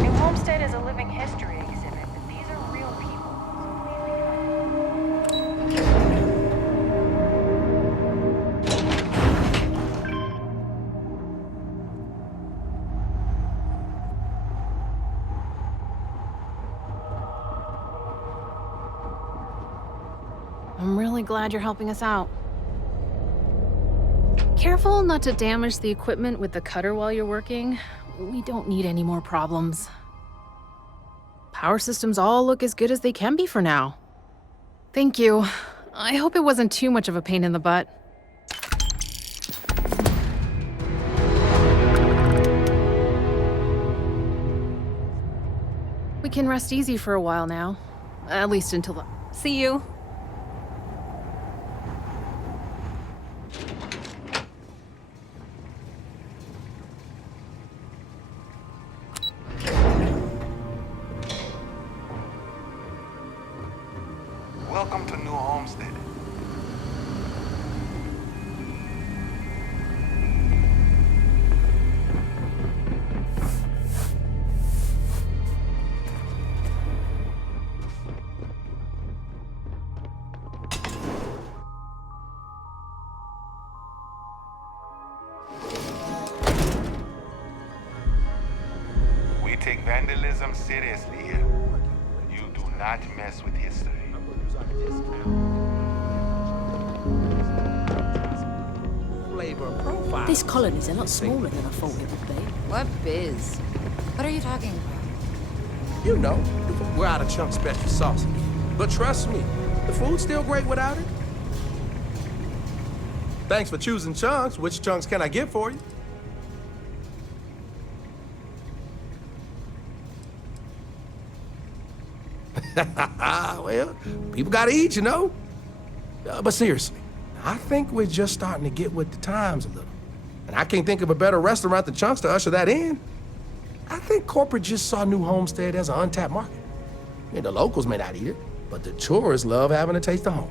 New Homestead is a living history exhibit, but these are real people. I'm really glad you're helping us out. Careful not to damage the equipment with the cutter while you're working. We don't need any more problems. Power systems all look as good as they can be for now. Thank you. I hope it wasn't too much of a pain in the butt. We can rest easy for a while now. At least until the... See you. Welcome to New Homestead. We take vandalism seriously here. You do not mess with history. This colony's a lot smaller than I thought it would be. What biz? What are you talking about? You know, we're out of Chunk special sauce again. But trust me, the food's still great without it. Thanks for choosing Chunks. Which chunks can I get for you? Well, people gotta eat, you know? But seriously, I think we're just starting to get with the times a little. And I can't think of a better restaurant than Chunks to usher that in. I think corporate just saw New Homestead as an untapped market. I mean, the locals may not eat it, but the tourists love having a taste of home.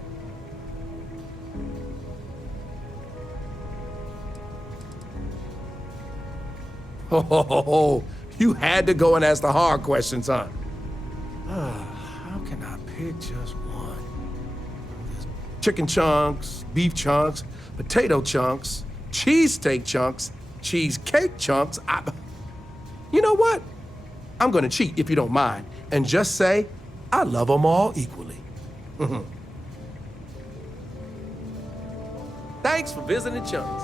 Oh, you had to go and ask the hard questions, huh? How can I pick just one? There's chicken chunks, beef chunks, potato chunks, cheesesteak chunks, cheesecake chunks. You know what? I'm gonna cheat if you don't mind, and just say I love them all equally. Thanks for visiting Chunks.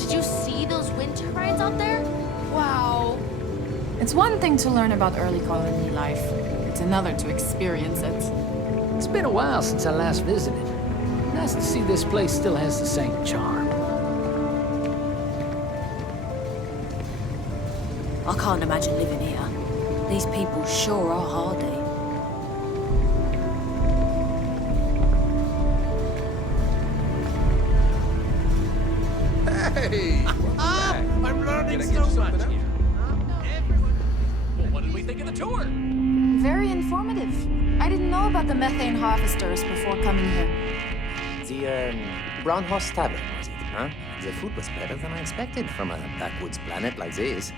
Did you see those wind turbines out there? Wow. It's one thing to learn about early colony life. It's another to experience it. It's been a while since I last visited. Nice to see this place still has the same charm. I can't imagine living here. These people sure are hardy. Hey! I'm learning so much here. Well, what did we think of the tour? Very informative. I didn't know about the methane harvesters before coming here. The Brown Horse Tavern, was it, huh? The food was better than I expected from a backwoods planet like this.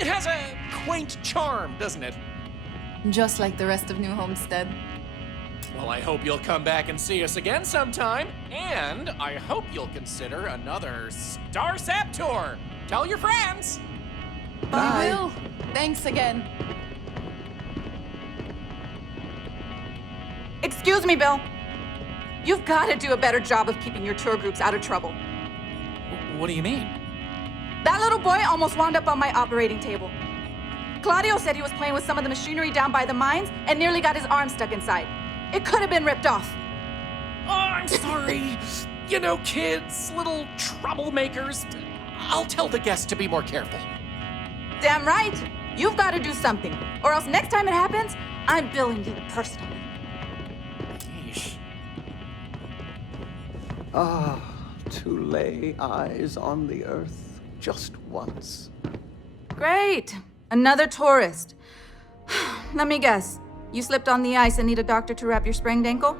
It has a quaint charm, doesn't it? Just like the rest of New Homestead. Well, I hope you'll come back and see us again sometime. And I hope you'll consider another Starsap tour. Tell your friends. Bye. Will. Thanks again. Excuse me, Bill. You've got to do a better job of keeping your tour groups out of trouble. What do you mean? That little boy almost wound up on my operating table. Claudio said he was playing with some of the machinery down by the mines and nearly got his arm stuck inside. It could have been ripped off. Oh, I'm sorry. You know, kids, little troublemakers. I'll tell the guests to be more careful. Damn right. You've got to do something, or else next time it happens, I'm billing you personally. Ah, to lay eyes on the earth just once. Great. Another tourist. Let me guess. You slipped on the ice and need a doctor to wrap your sprained ankle?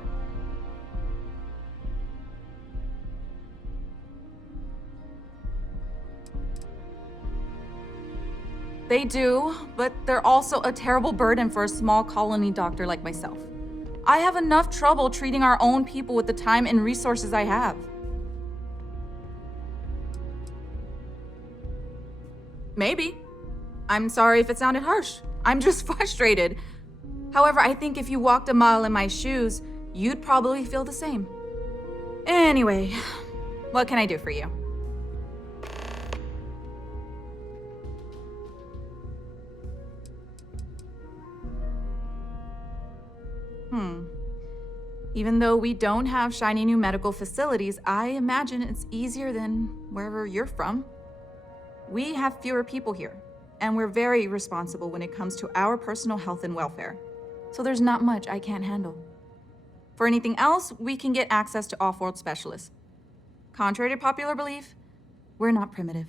They do, but they're also a terrible burden for a small colony doctor like myself. I have enough trouble treating our own people with the time and resources I have. Maybe. I'm sorry if it sounded harsh. I'm just frustrated. However, I think if you walked a mile in my shoes, you'd probably feel the same. Anyway, what can I do for you? Even though we don't have shiny new medical facilities, I imagine it's easier than wherever you're from. We have fewer people here, and we're very responsible when it comes to our personal health and welfare. So there's not much I can't handle. For anything else, we can get access to off-world specialists. Contrary to popular belief, we're not primitive.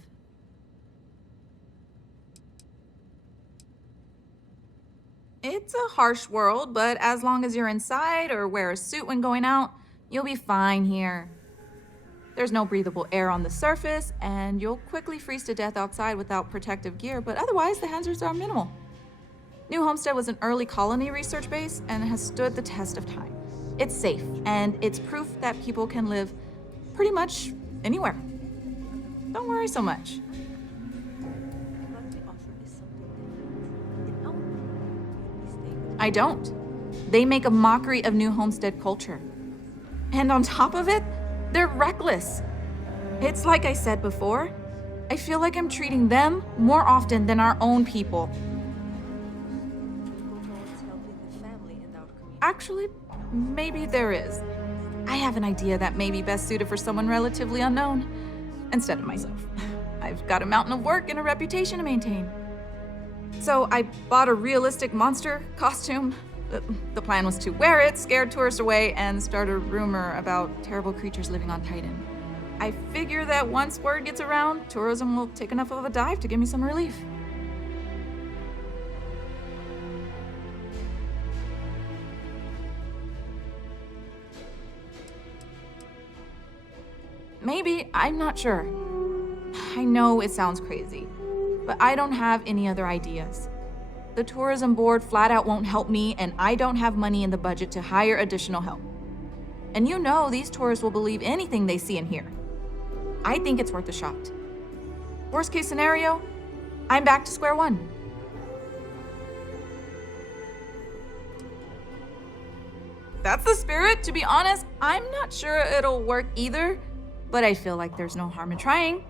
It's a harsh world, but as long as you're inside or wear a suit when going out, you'll be fine here. There's no breathable air on the surface, and you'll quickly freeze to death outside without protective gear, but otherwise the hazards are minimal. New Homestead was an early colony research base and has stood the test of time. It's safe, and it's proof that people can live pretty much anywhere. Don't worry so much. I don't. They make a mockery of New Homestead culture. And on top of it, they're reckless. It's like I said before, I feel like I'm treating them more often than our own people. Actually, maybe there is. I have an idea that may be best suited for someone relatively unknown, instead of myself. I've got a mountain of work and a reputation to maintain. So I bought a realistic monster costume. The plan was to wear it, scare tourists away, and start a rumor about terrible creatures living on Titan. I figure that once word gets around, tourism will take enough of a dive to give me some relief. Maybe, I'm not sure. I know it sounds crazy, but I don't have any other ideas. The tourism board flat out won't help me, and I don't have money in the budget to hire additional help. And you know these tourists will believe anything they see and hear. I think it's worth a shot. Worst case scenario, I'm back to square one. That's the spirit. To be honest, I'm not sure it'll work either, but I feel like there's no harm in trying.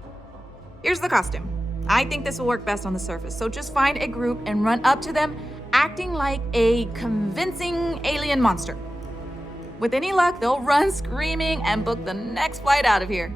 Here's the costume. I think this will work best on the surface, so just find a group and run up to them, acting like a convincing alien monster. With any luck, they'll run screaming and book the next flight out of here.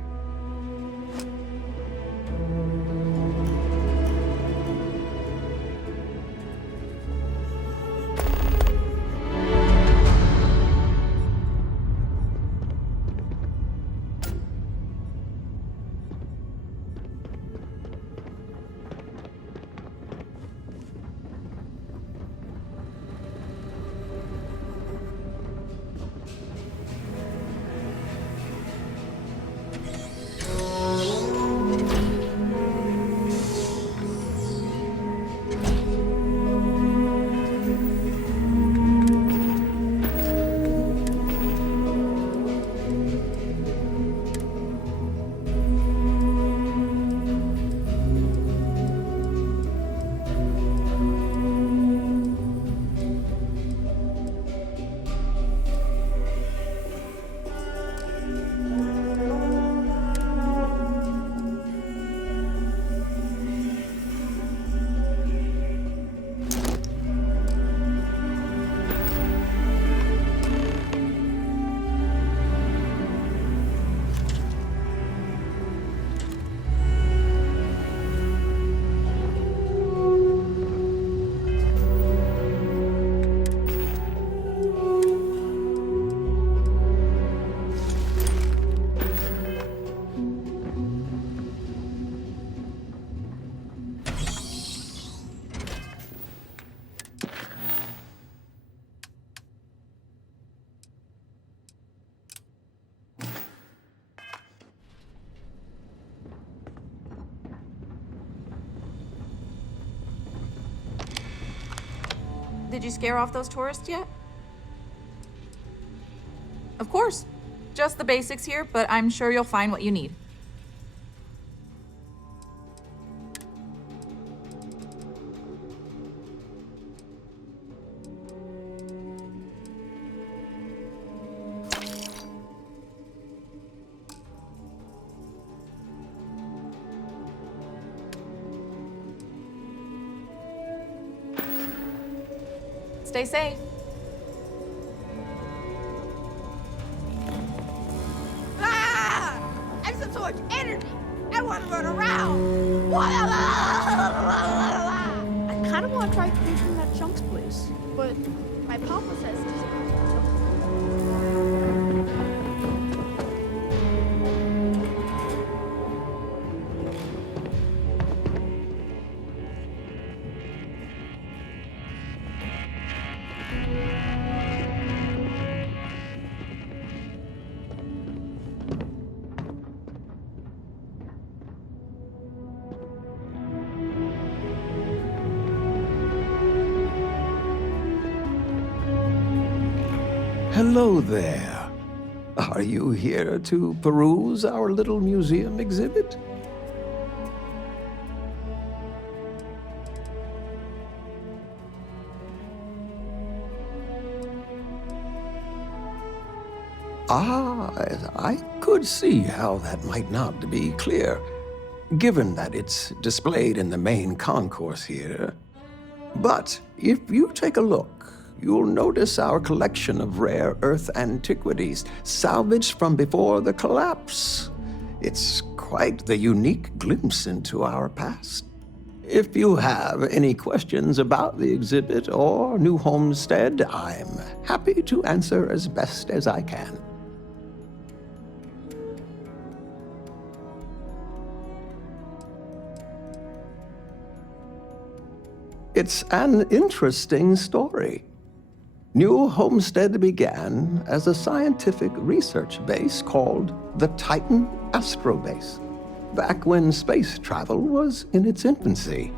Did you scare off those tourists yet? Of course. Just the basics here, but I'm sure you'll find what you need. Stay safe. Ah! I have so much energy. I want to run around. I kind of want to try fishing that Chunks place, but my papa says to Hello there. Are you here to peruse our little museum exhibit? I could see how that might not be clear, given that it's displayed in the main concourse here. But if you take a look, you'll notice our collection of rare Earth antiquities salvaged from before the collapse. It's quite the unique glimpse into our past. If you have any questions about the exhibit or New Homestead, I'm happy to answer as best as I can. It's an interesting story. New Homestead began as a scientific research base called the Titan Astrobase, back when space travel was in its infancy.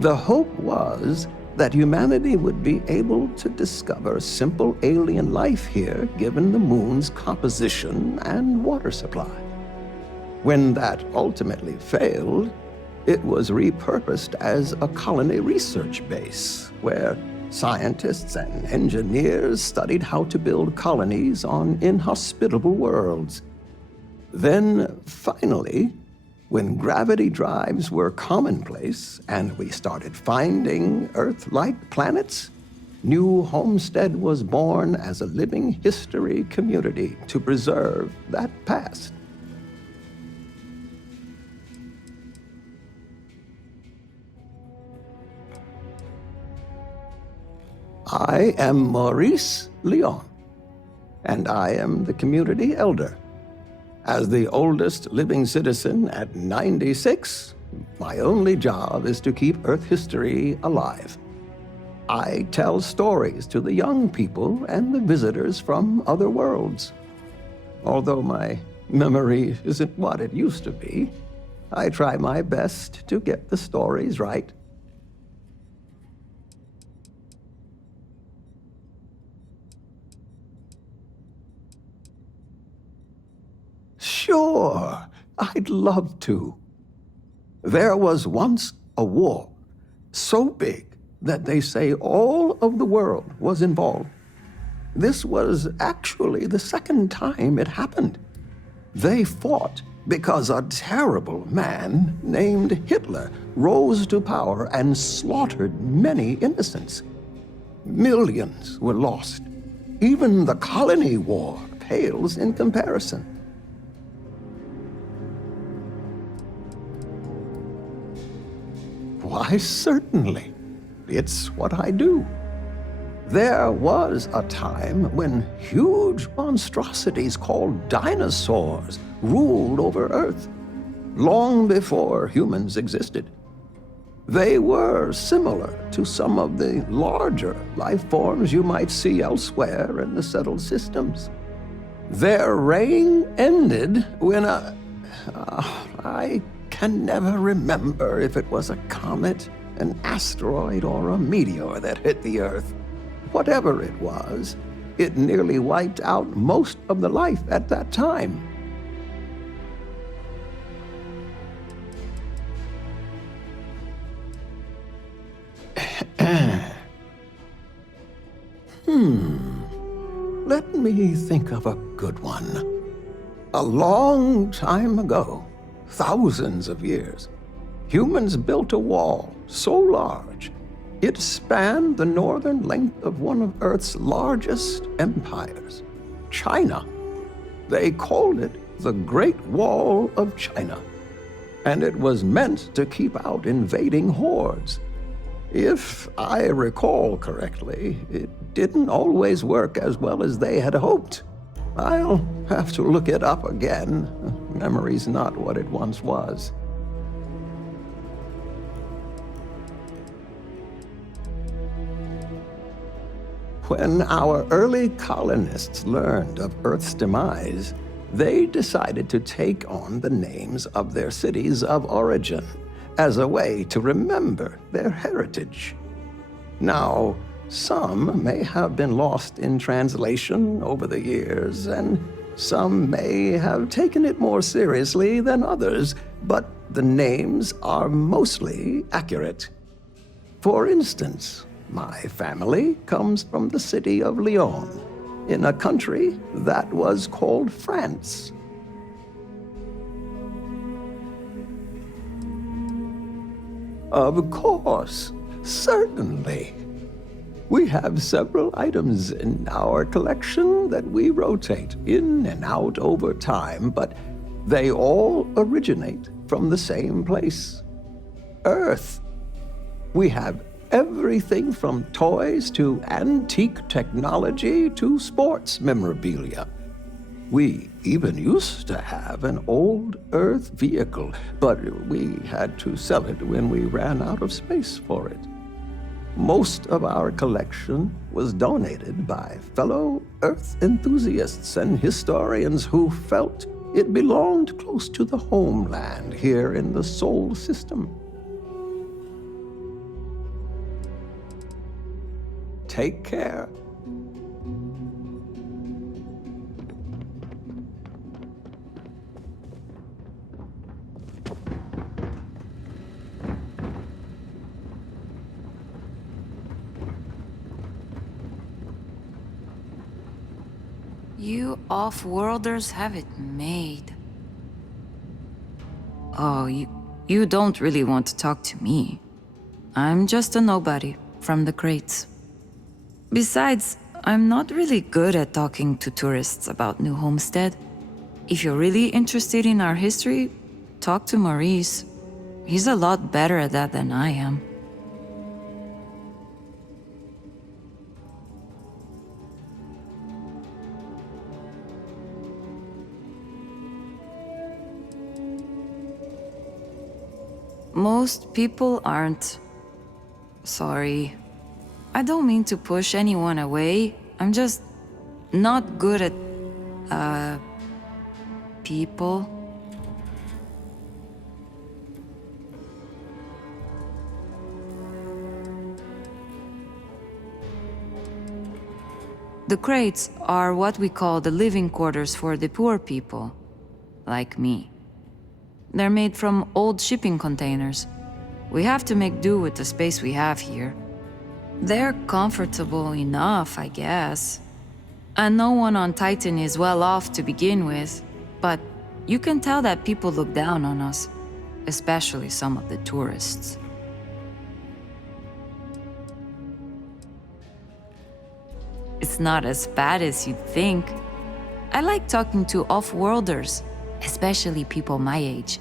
The hope was that humanity would be able to discover simple alien life here given the moon's composition and water supply. When that ultimately failed, it was repurposed as a colony research base where scientists and engineers studied how to build colonies on inhospitable worlds. Then, finally, when gravity drives were commonplace and we started finding Earth-like planets, New Homestead was born as a living history community to preserve that past. I am Maurice Leon, and I am the community elder. As the oldest living citizen at 96, my only job is to keep Earth history alive. I tell stories to the young people and the visitors from other worlds. Although my memory isn't what it used to be, I try my best to get the stories right. Sure, I'd love to. There was once a war, so big that they say all of the world was involved. This was actually the second time it happened. They fought because a terrible man named Hitler rose to power and slaughtered many innocents. Millions were lost. Even the colony war pales in comparison. Why, certainly. It's what I do. There was a time when huge monstrosities called dinosaurs ruled over Earth, long before humans existed. They were similar to some of the larger life forms you might see elsewhere in the settled systems. Their reign ended when I can never remember if it was a comet, an asteroid or a meteor that hit the Earth. Whatever it was, it nearly wiped out most of the life at that time. Let me think of a good one. A long time ago, thousands of years, humans built a wall so large it spanned the northern length of one of Earth's largest empires, China. They called it the Great Wall of China, and it was meant to keep out invading hordes. If I recall correctly, it didn't always work as well as they had hoped. I'll have to look it up again. Memory's not what it once was. When our early colonists learned of Earth's demise, they decided to take on the names of their cities of origin as a way to remember their heritage. Now, some may have been lost in translation over the years, and some may have taken it more seriously than others, but the names are mostly accurate. For instance, my family comes from the city of Lyon, in a country that was called France. Of course, certainly. We have several items in our collection that we rotate in and out over time, but they all originate from the same place, Earth. We have everything from toys to antique technology to sports memorabilia. We even used to have an old Earth vehicle, but we had to sell it when we ran out of space for it. Most of our collection was donated by fellow Earth enthusiasts and historians who felt it belonged close to the homeland here in the Sol system. Take care. You off-worlders have it made. Oh, you don't really want to talk to me. I'm just a nobody from the crates. Besides, I'm not really good at talking to tourists about New Homestead. If you're really interested in our history, talk to Maurice. He's a lot better at that than I am. Most people aren't. Sorry. I don't mean to push anyone away. I'm just not good at, people. The crates are what we call the living quarters for the poor people, like me. They're made from old shipping containers. We have to make do with the space we have here. They're comfortable enough, I guess. And no one on Titan is well off to begin with, but you can tell that people look down on us, especially some of the tourists. It's not as bad as you'd think. I like talking to off-worlders, especially people my age.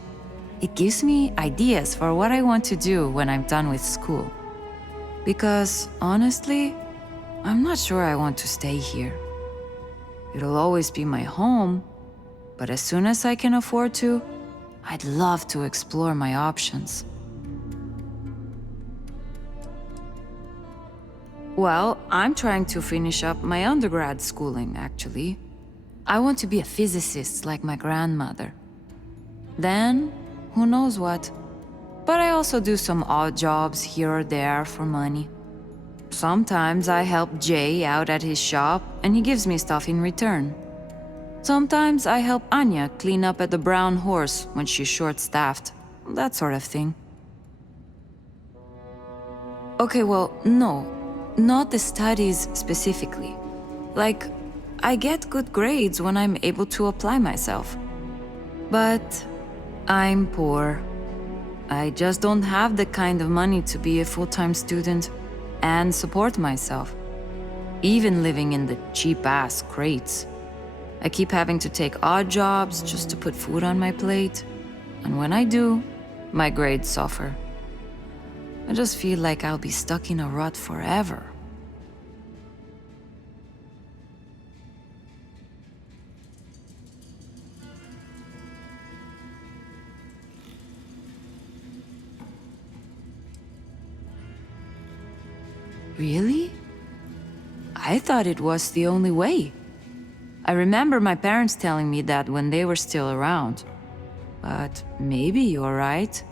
It gives me ideas for what I want to do when I'm done with school. Because, honestly, I'm not sure I want to stay here. It'll always be my home, but as soon as I can afford to, I'd love to explore my options. Well, I'm trying to finish up my undergrad schooling, actually. I want to be a physicist like my grandmother. Then, who knows what? But I also do some odd jobs here or there for money. Sometimes I help Jay out at his shop, and he gives me stuff in return. Sometimes I help Anya clean up at the Brown Horse when she's short-staffed. That sort of thing. Okay, well, no. Not the studies specifically. Like, I get good grades when I'm able to apply myself. But I'm poor. I just don't have the kind of money to be a full-time student and support myself. Even living in the cheap-ass crates. I keep having to take odd jobs just to put food on my plate. And when I do, my grades suffer. I just feel like I'll be stuck in a rut forever. Really? I thought it was the only way. I remember my parents telling me that when they were still around. But maybe you're right.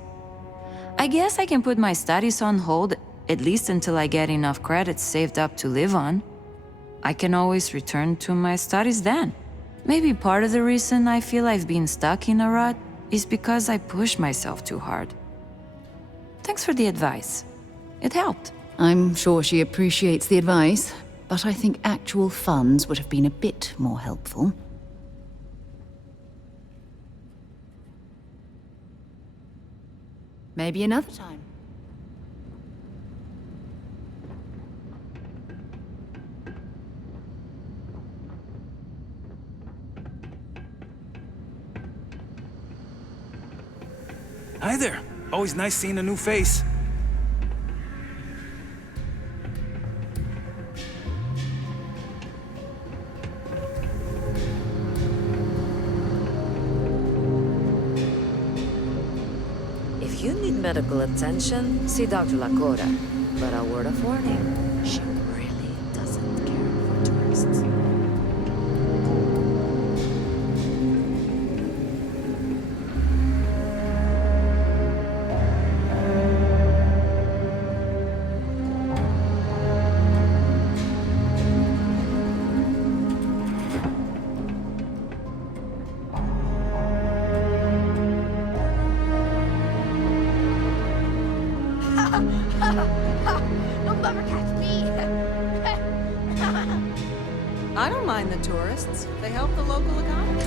I guess I can put my studies on hold, at least until I get enough credits saved up to live on. I can always return to my studies then. Maybe part of the reason I feel I've been stuck in a rut is because I push myself too hard. Thanks for the advice. It helped. I'm sure she appreciates the advice, but I think actual funds would have been a bit more helpful. Maybe another time. Hi there. Always nice seeing a new face. If you need medical attention, see Dr. Lakota. But a word of warning, she really doesn't care for tourists. You'll never catch me! I don't mind the tourists. They help the local economy.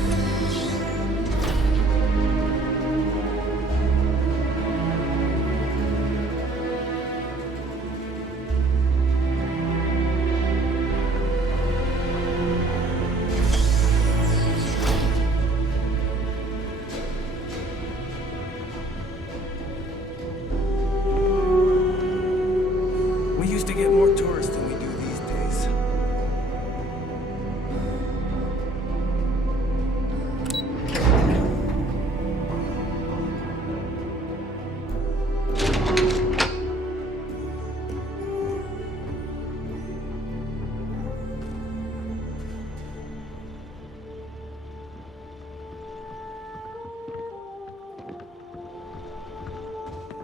We used to get more tourists than we do these days.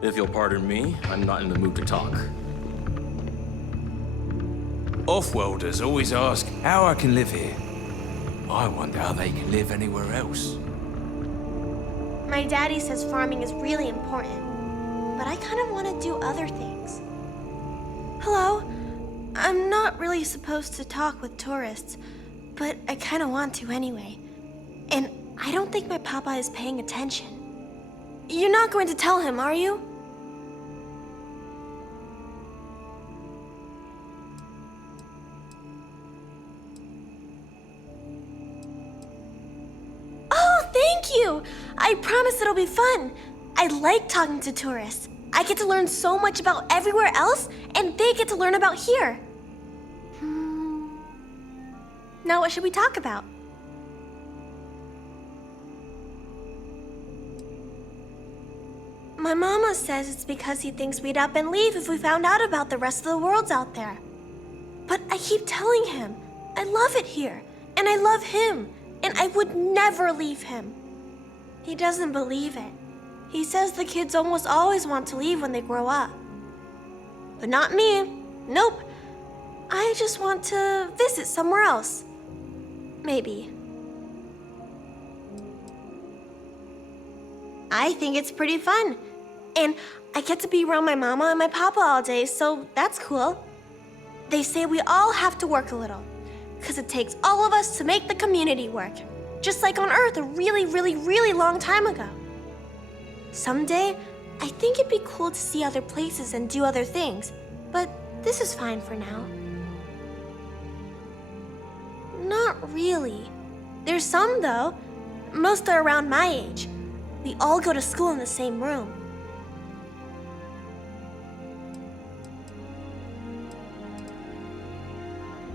If you'll pardon me, I'm not in the mood to talk. Off-worlders always ask how I can live here. I wonder how they can live anywhere else. My daddy says farming is really important, but I kind of want to do other things. Hello? I'm not really supposed to talk with tourists, but I kind of want to anyway. And I don't think my papa is paying attention. You're not going to tell him, are you? Oh, thank you! I promise it'll be fun. I like talking to tourists. I get to learn so much about everywhere else, and they get to learn about here. Now what should we talk about? My mama says it's because he thinks we'd up and leave if we found out about the rest of the worlds out there. But I keep telling him, I love it here, and I love him, and I would never leave him. He doesn't believe it. He says the kids almost always want to leave when they grow up. But not me. Nope. I just want to visit somewhere else. Maybe. I think it's pretty fun. And I get to be around my mama and my papa all day, so that's cool. They say we all have to work a little, because it takes all of us to make the community work. Just like on Earth a really, really, really long time ago. Someday, I think it'd be cool to see other places and do other things, but this is fine for now. Not really. There's some, though. Most are around my age. We all go to school in the same room.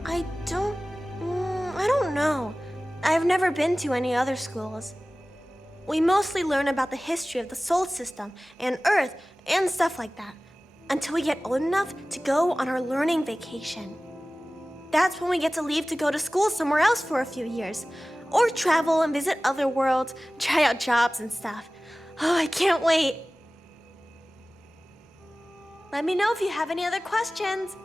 I don't know. I've never been to any other schools. We mostly learn about the history of the Sol system and Earth and stuff like that until we get old enough to go on our learning vacation. That's when we get to leave to go to school somewhere else for a few years, or travel and visit other worlds, try out jobs and stuff. Oh, I can't wait. Let me know if you have any other questions.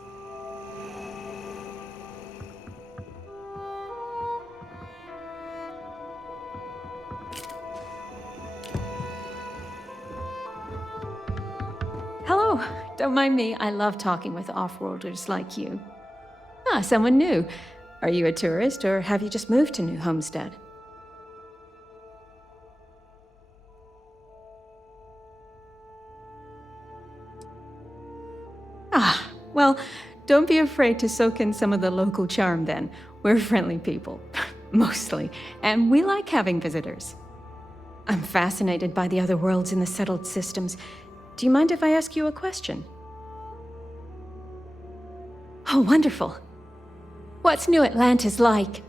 Hello. Don't mind me. I love talking with off-worlders like you. Ah, someone new. Are you a tourist, or have you just moved to New Homestead? Ah, well, don't be afraid to soak in some of the local charm then. We're friendly people. Mostly. And we like having visitors. I'm fascinated by the other worlds in the settled systems. Do you mind if I ask you a question? Oh, wonderful. What's New Atlantis like?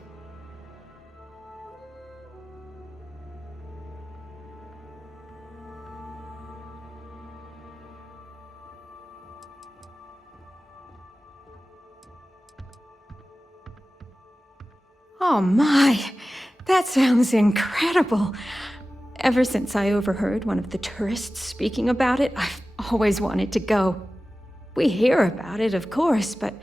Oh my, that sounds incredible. Ever since I overheard one of the tourists speaking about it, I've always wanted to go. We hear about it, of course, but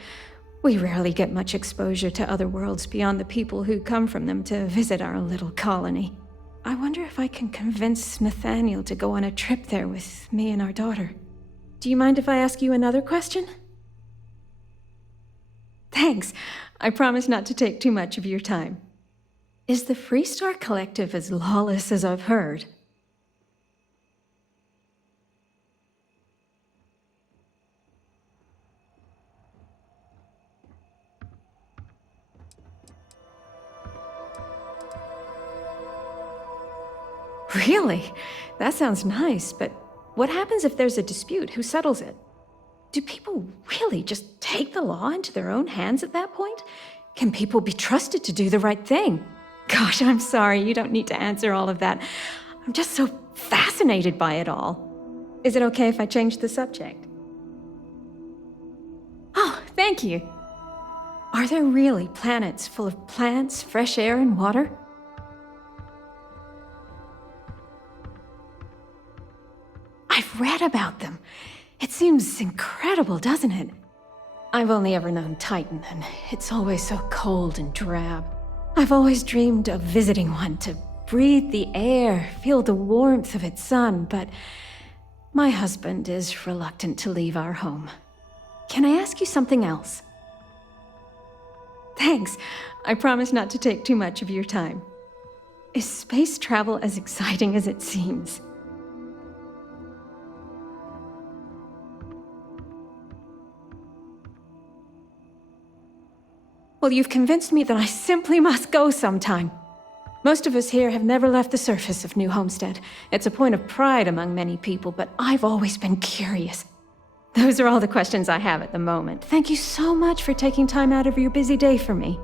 we rarely get much exposure to other worlds beyond the people who come from them to visit our little colony. I wonder if I can convince Nathaniel to go on a trip there with me and our daughter. Do you mind if I ask you another question? Thanks. I promise not to take too much of your time. Is the Freestar Collective as lawless as I've heard? Really? That sounds nice, but what happens if there's a dispute? Who settles it? Do people really just take the law into their own hands at that point? Can people be trusted to do the right thing? Gosh, I'm sorry, you don't need to answer all of that. I'm just so fascinated by it all. Is it okay if I change the subject? Oh, thank you. Are there really planets full of plants, fresh air, and water? I've read about them. It seems incredible, doesn't it? I've only ever known Titan, and it's always so cold and drab. I've always dreamed of visiting one to breathe the air, feel the warmth of its sun, but my husband is reluctant to leave our home. Can I ask you something else? Thanks. I promise not to take too much of your time. Is space travel as exciting as it seems? Well, you've convinced me that I simply must go sometime. Most of us here have never left the surface of New Homestead. It's a point of pride among many people, but I've always been curious. Those are all the questions I have at the moment. Thank you so much for taking time out of your busy day for me.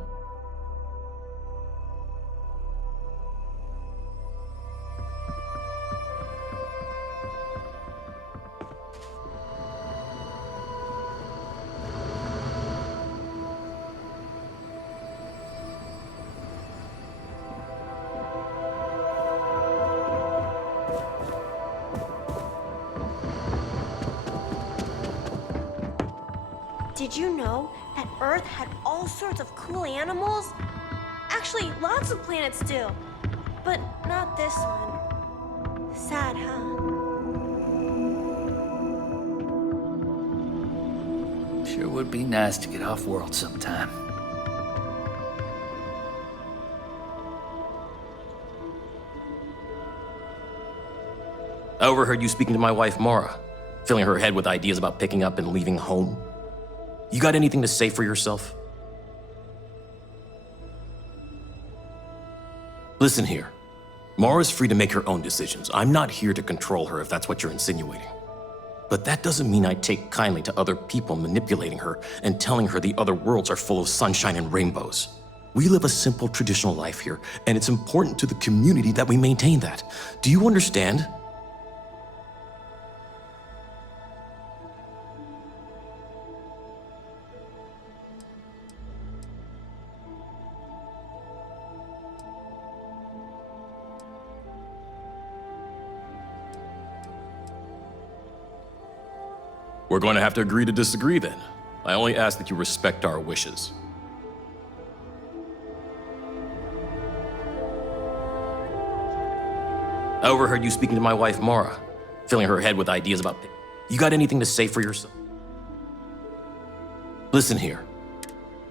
Did you know that Earth had all sorts of cool animals? Actually, lots of planets do. But not this one. Sad, huh? Sure would be nice to get off world sometime. I overheard you speaking to my wife, Mara, filling her head with ideas about picking up and leaving home. You got anything to say for yourself? Listen here. Mara's free to make her own decisions. I'm not here to control her if that's what you're insinuating. But that doesn't mean I take kindly to other people manipulating her and telling her the other worlds are full of sunshine and rainbows. We live a simple traditional life here, and it's important to the community that we maintain that. Do you understand? We're going to have to agree to disagree then. I only ask that you respect our wishes. I overheard you speaking to my wife, Mara, filling her head with ideas about... You got anything to say for yourself? Listen here.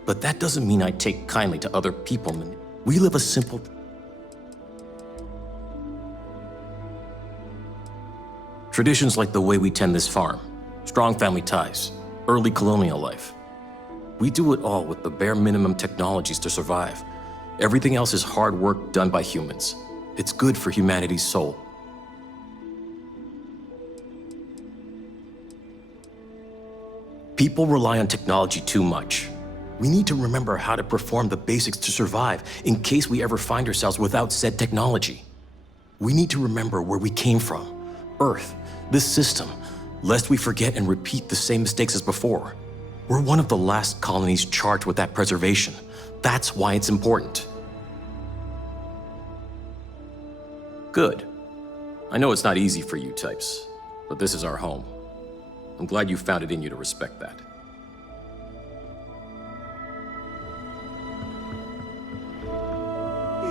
But that doesn't mean I take kindly to other people. We live a simple... Traditions like the way we tend this farm. Strong family ties, early colonial life. We do it all with the bare minimum technologies to survive. Everything else is hard work done by humans. It's good for humanity's soul. People rely on technology too much. We need to remember how to perform the basics to survive in case we ever find ourselves without said technology. We need to remember where we came from, Earth, this system, lest we forget and repeat the same mistakes as before. We're one of the last colonies charged with that preservation. That's why it's important. Good. I know it's not easy for you types, but this is our home. I'm glad you found it in you to respect that.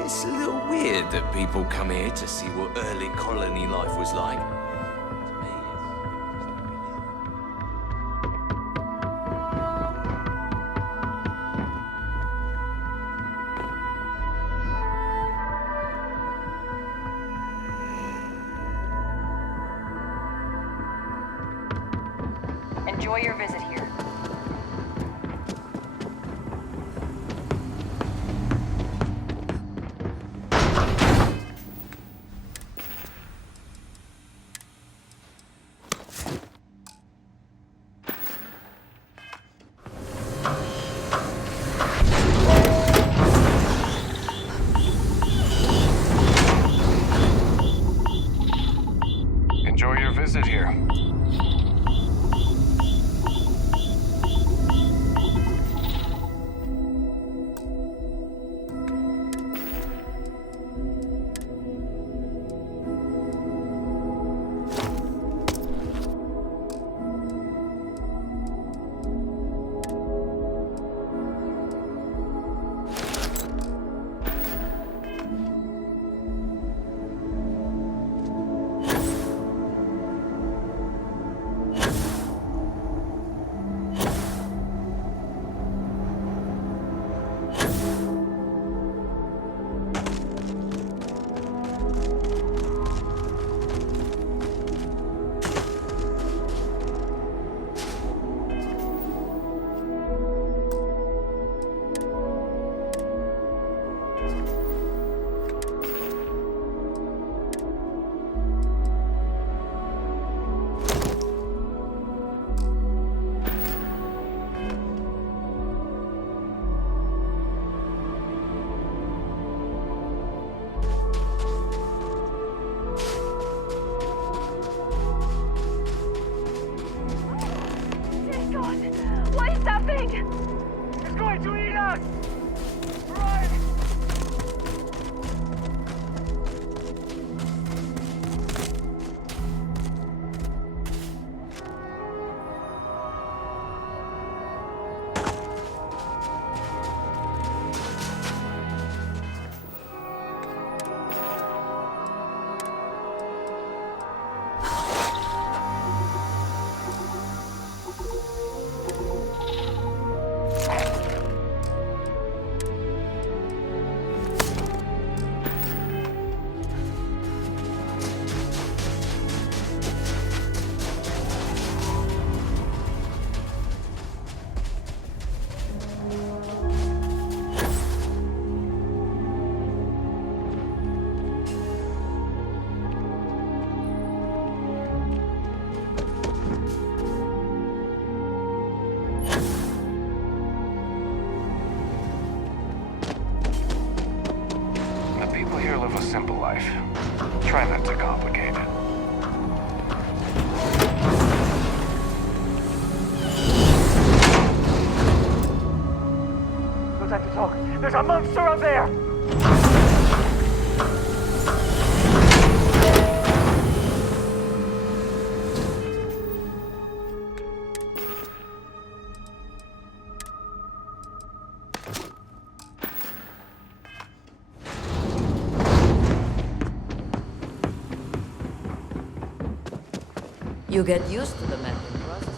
It's a little weird that people come here to see what early colony life was like. Enjoy your visit here. Enjoy your visit here. here live a simple life. Try not to complicate it. No time to talk. There's a monster up there! You get used to the method processes.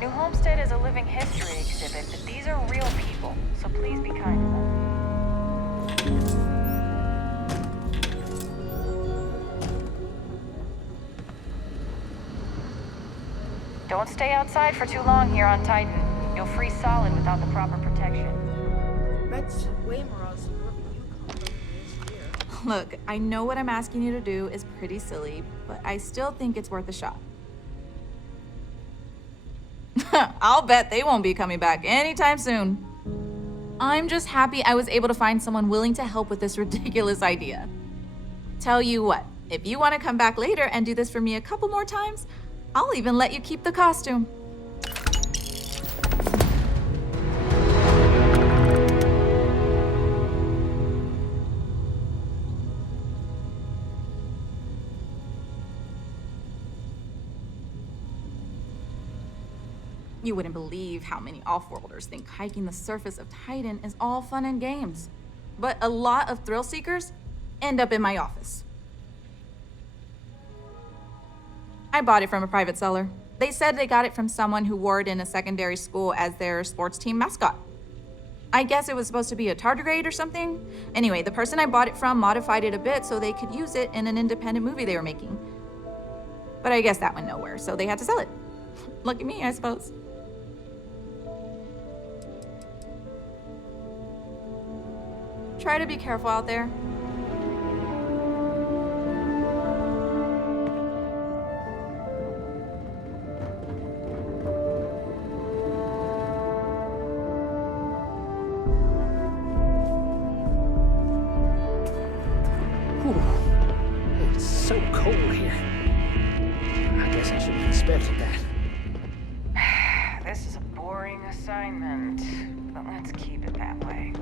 New Homestead is a living history exhibit, but these are real people, so please be kind to them. Don't stay outside for too long here on Titan. You'll freeze solid without the proper protection. That's way more awesome than you here. Look, I know what I'm asking you to do is pretty silly, but I still think it's worth a shot. I'll bet they won't be coming back anytime soon. I'm just happy I was able to find someone willing to help with this ridiculous idea. Tell you what, if you want to come back later and do this for me a couple more times, I'll even let you keep the costume. You wouldn't believe how many off-worlders think hiking the surface of Titan is all fun and games. But a lot of thrill seekers end up in my office. I bought it from a private seller. They said they got it from someone who wore it in a secondary school as their sports team mascot. I guess it was supposed to be a tardigrade or something. Anyway, the person I bought it from modified it a bit so they could use it in an independent movie they were making. But I guess that went nowhere, so they had to sell it. Lucky me, I suppose. Try to be careful out there. It's so cold here. I guess I should have expected that. This is a boring assignment, but let's keep it that way.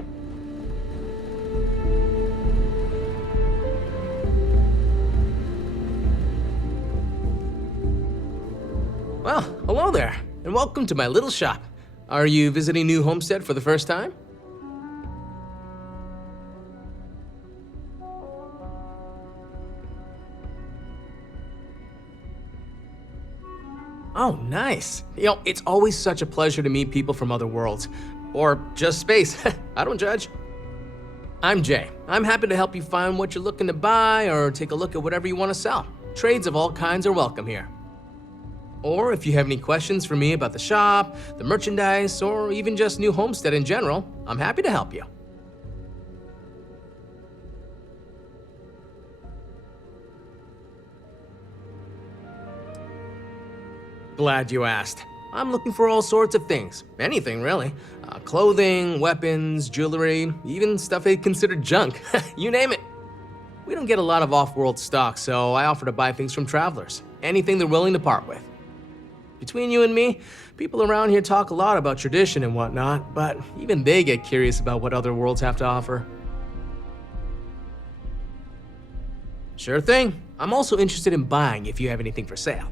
Well, hello there, and welcome to my little shop. Are you visiting New Homestead for the first time? Oh, nice. You know, it's always such a pleasure to meet people from other worlds. Or just space. I don't judge. I'm Jay. I'm happy to help you find what you're looking to buy or take a look at whatever you want to sell. Trades of all kinds are welcome here. Or if you have any questions for me about the shop, the merchandise, or even just New Homestead in general, I'm happy to help you. Glad you asked. I'm looking for all sorts of things. Anything, really. Clothing, weapons, jewelry, even stuff they consider junk. You name it. We don't get a lot of off-world stock, so I offer to buy things from travelers. Anything they're willing to part with. Between you and me, people around here talk a lot about tradition and whatnot, but even they get curious about what other worlds have to offer. Sure thing. I'm also interested in buying if you have anything for sale.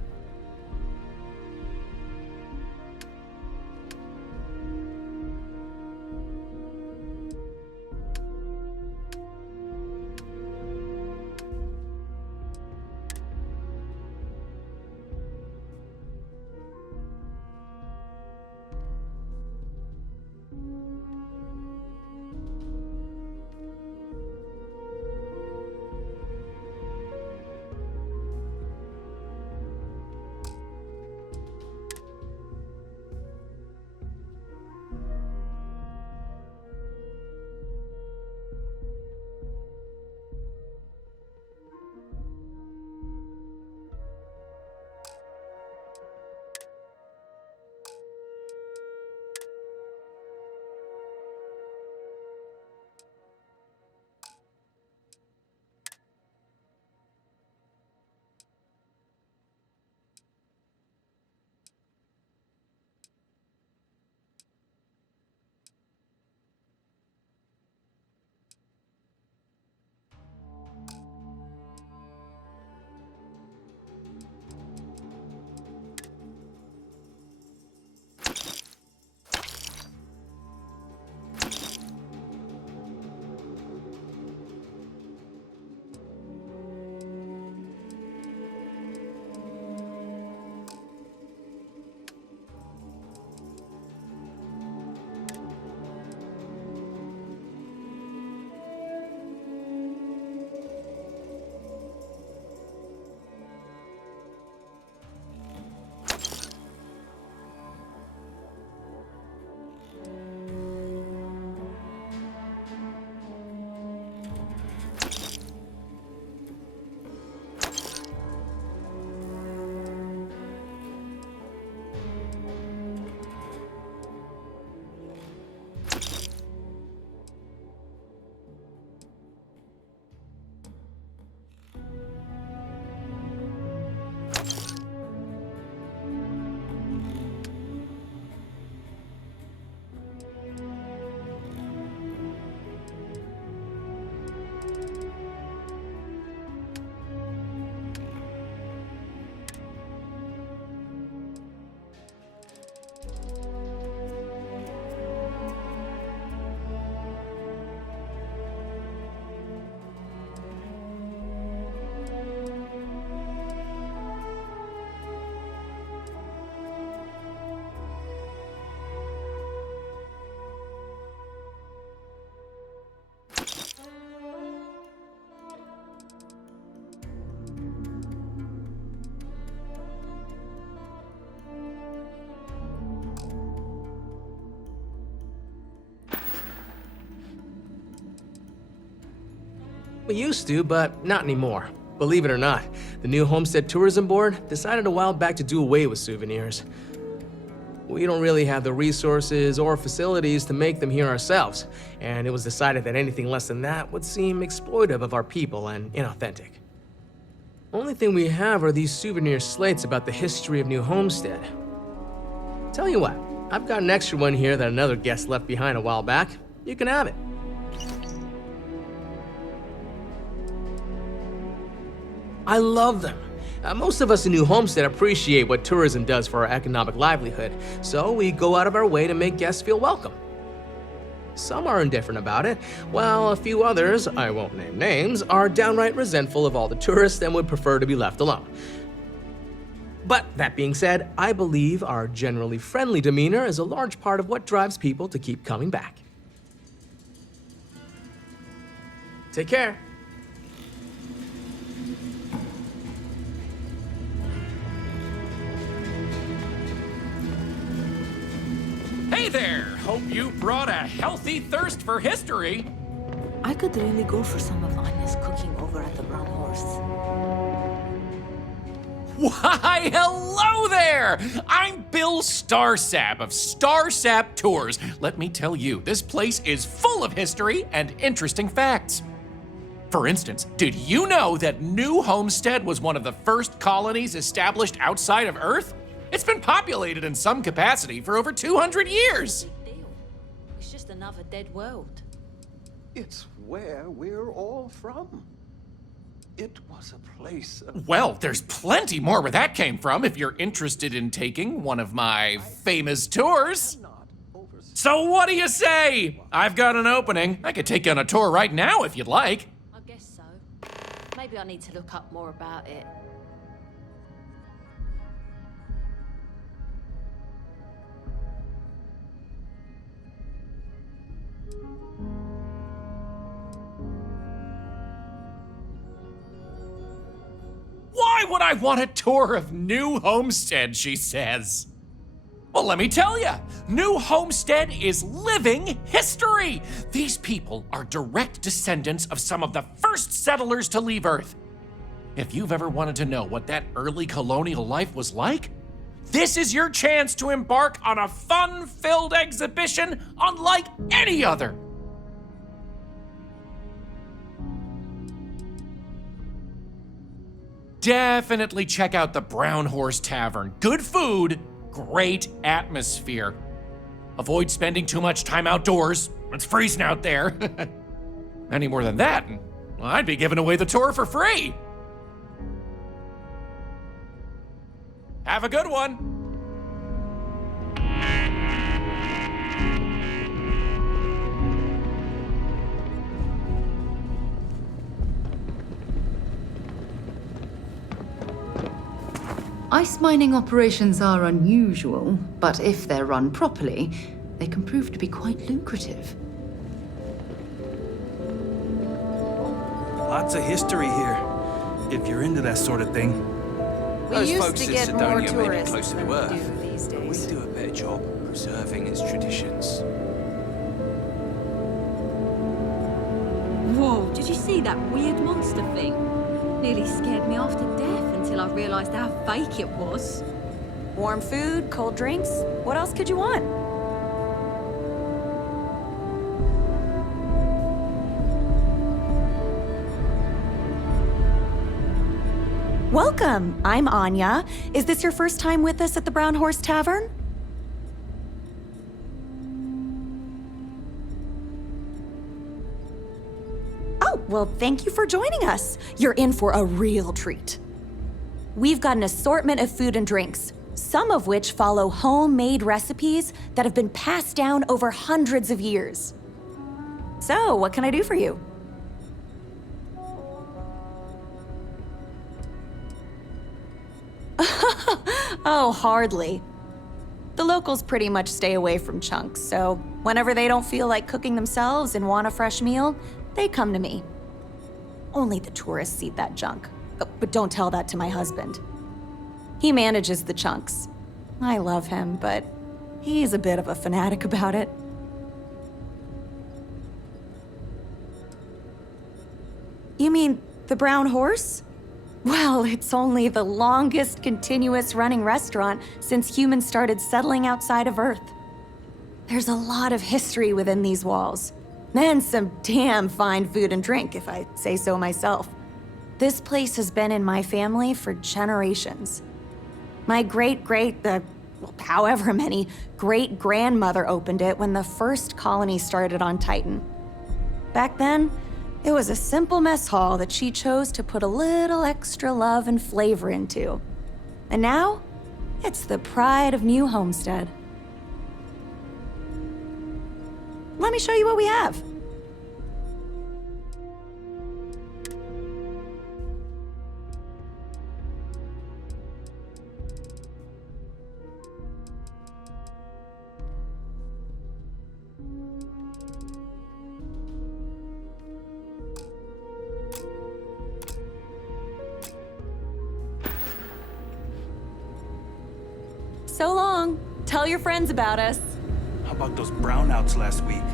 We used to, but not anymore. Believe it or not, the new Homestead Tourism Board decided a while back to do away with souvenirs. We don't really have the resources or facilities to make them here ourselves, and it was decided that anything less than that would seem exploitive of our people and inauthentic. Only thing we have are these souvenir slates about the history of New Homestead. Tell you what, I've got an extra one here that another guest left behind a while back. You can have it. I love them. Most of us in New Homestead appreciate what tourism does for our economic livelihood, so we go out of our way to make guests feel welcome. Some are indifferent about it, while a few others, I won't name names, are downright resentful of all the tourists and would prefer to be left alone. But that being said, I believe our generally friendly demeanor is a large part of what drives people to keep coming back. Take care. Hey there! Hope you brought a healthy thirst for history. I could really go for some of Anya's cooking over at the Brown Horse. Why, hello there! I'm Bill Starsap of Starsap Tours. Let me tell you, this place is full of history and interesting facts. For instance, did you know that New Homestead was one of the first colonies established outside of Earth? It's been populated in some capacity for over 200 years. It's just another dead world. It's where we're all from. It was a place of... Well, there's plenty more where that came from if you're interested in taking one of my famous tours. So what do you say? I've got an opening. I could take you on a tour right now if you'd like. I guess so. Maybe I need to look up more about it. Why would I want a tour of New Homestead, she says. Well, let me tell you, New Homestead is living history. These people are direct descendants of some of the first settlers to leave Earth. If you've ever wanted to know what that early colonial life was like, this is your chance to embark on a fun-filled exhibition unlike any other. Definitely check out the Brown Horse Tavern. Good food, great atmosphere. Avoid spending too much time outdoors. It's freezing out there. Any more than that, well, I'd be giving away the tour for free. Have a good one. Ice mining operations are unusual, but if they're run properly, they can prove to be quite lucrative. Lots of history here, if you're into that sort of thing. We Those used folks to in get more Sidonia may be tourists closer than to we Earth, do these but we days. do a better job preserving its traditions. Whoa, did you see that weird monster thing? Nearly scared me off to death until I realized how fake it was. Warm food, cold drinks. What else could you want? Welcome. I'm Anya. Is this your first time with us at the Brown Horse Tavern? Oh, well, thank you for joining us. You're in for a real treat. We've got an assortment of food and drinks, some of which follow homemade recipes that have been passed down over hundreds of years. So, what can I do for you? Oh, hardly. The locals pretty much stay away from chunks, so whenever they don't feel like cooking themselves and want a fresh meal, they come to me. Only the tourists eat that junk. But don't tell that to my husband. He manages the chunks. I love him, but he's a bit of a fanatic about it. You mean the Brown Horse? Well, it's only the longest continuous running restaurant since humans started settling outside of Earth. There's a lot of history within these walls. And some damn fine food and drink, if I say so myself. This place has been in my family for generations. My however many, great-grandmother opened it when the first colony started on Titan. Back then, it was a simple mess hall that she chose to put a little extra love and flavor into. And now, it's the pride of New Homestead. Let me show you what we have. So long. Tell your friends about us. How about those brownouts last week?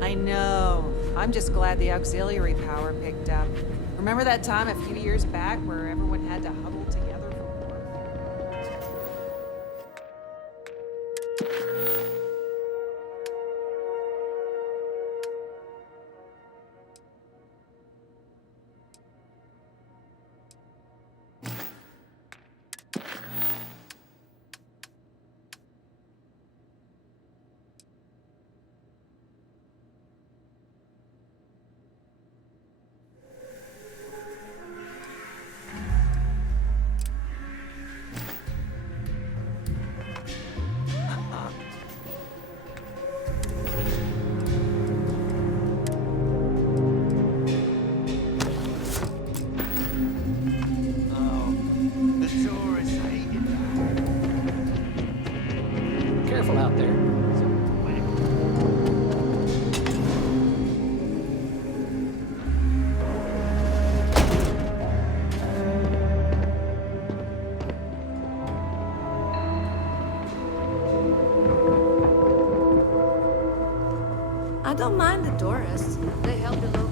I know. I'm just glad the auxiliary power picked up. Remember that time a few years back where everyone had to huddle together for work? Careful out there. I don't mind the tourists. They help the local.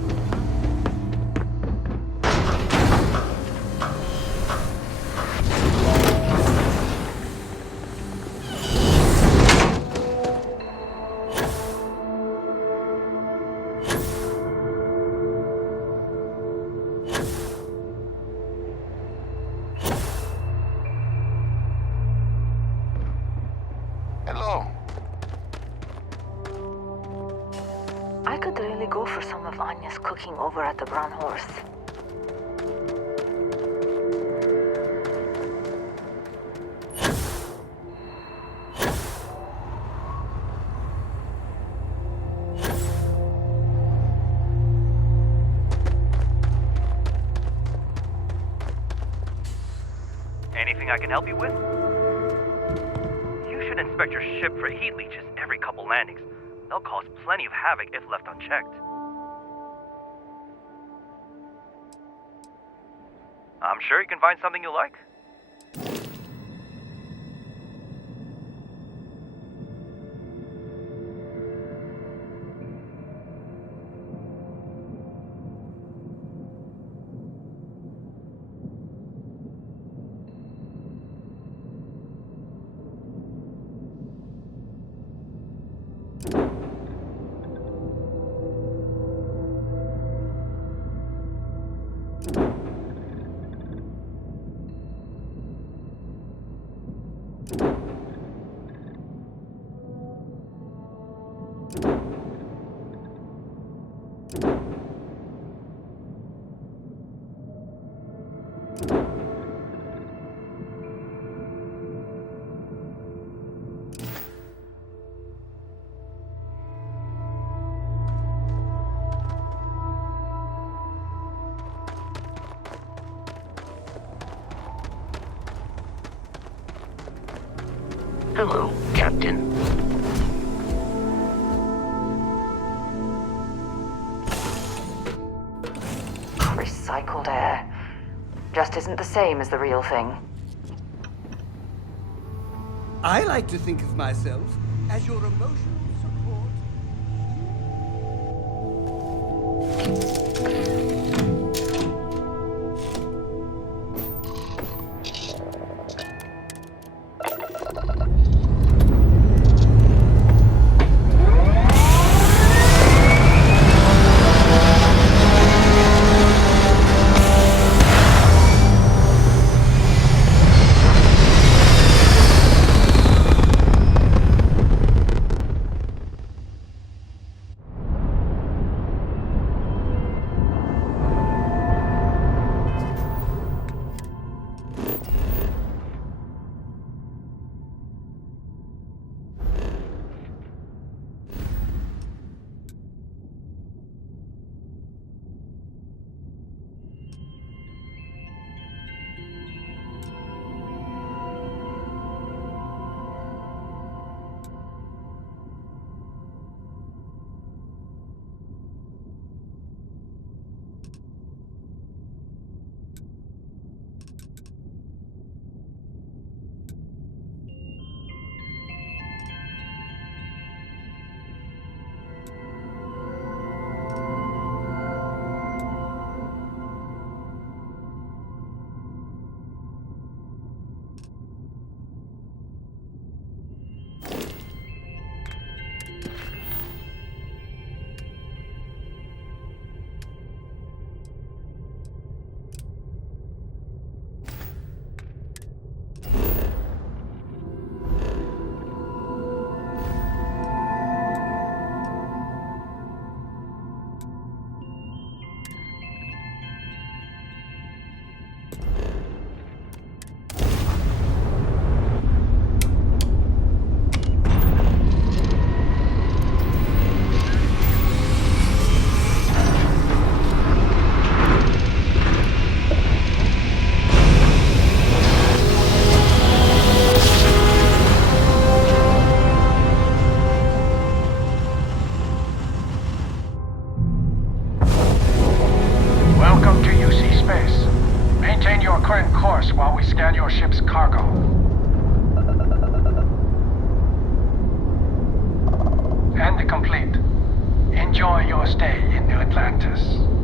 Hello. I could really go for some of Anya's cooking over at the Brown Horse. Anything I can help you with? You should inspect your ship for heat leeches every couple landings. They'll cause plenty of havoc if left unchecked. I'm sure you can find something you like. Hello, Captain. Recycled air. Just isn't the same as the real thing. I like to think of myself as your emotional support. Welcome to UC Space. Maintain your current course while we scan your ship's cargo. And complete. Enjoy your stay in New Atlantis.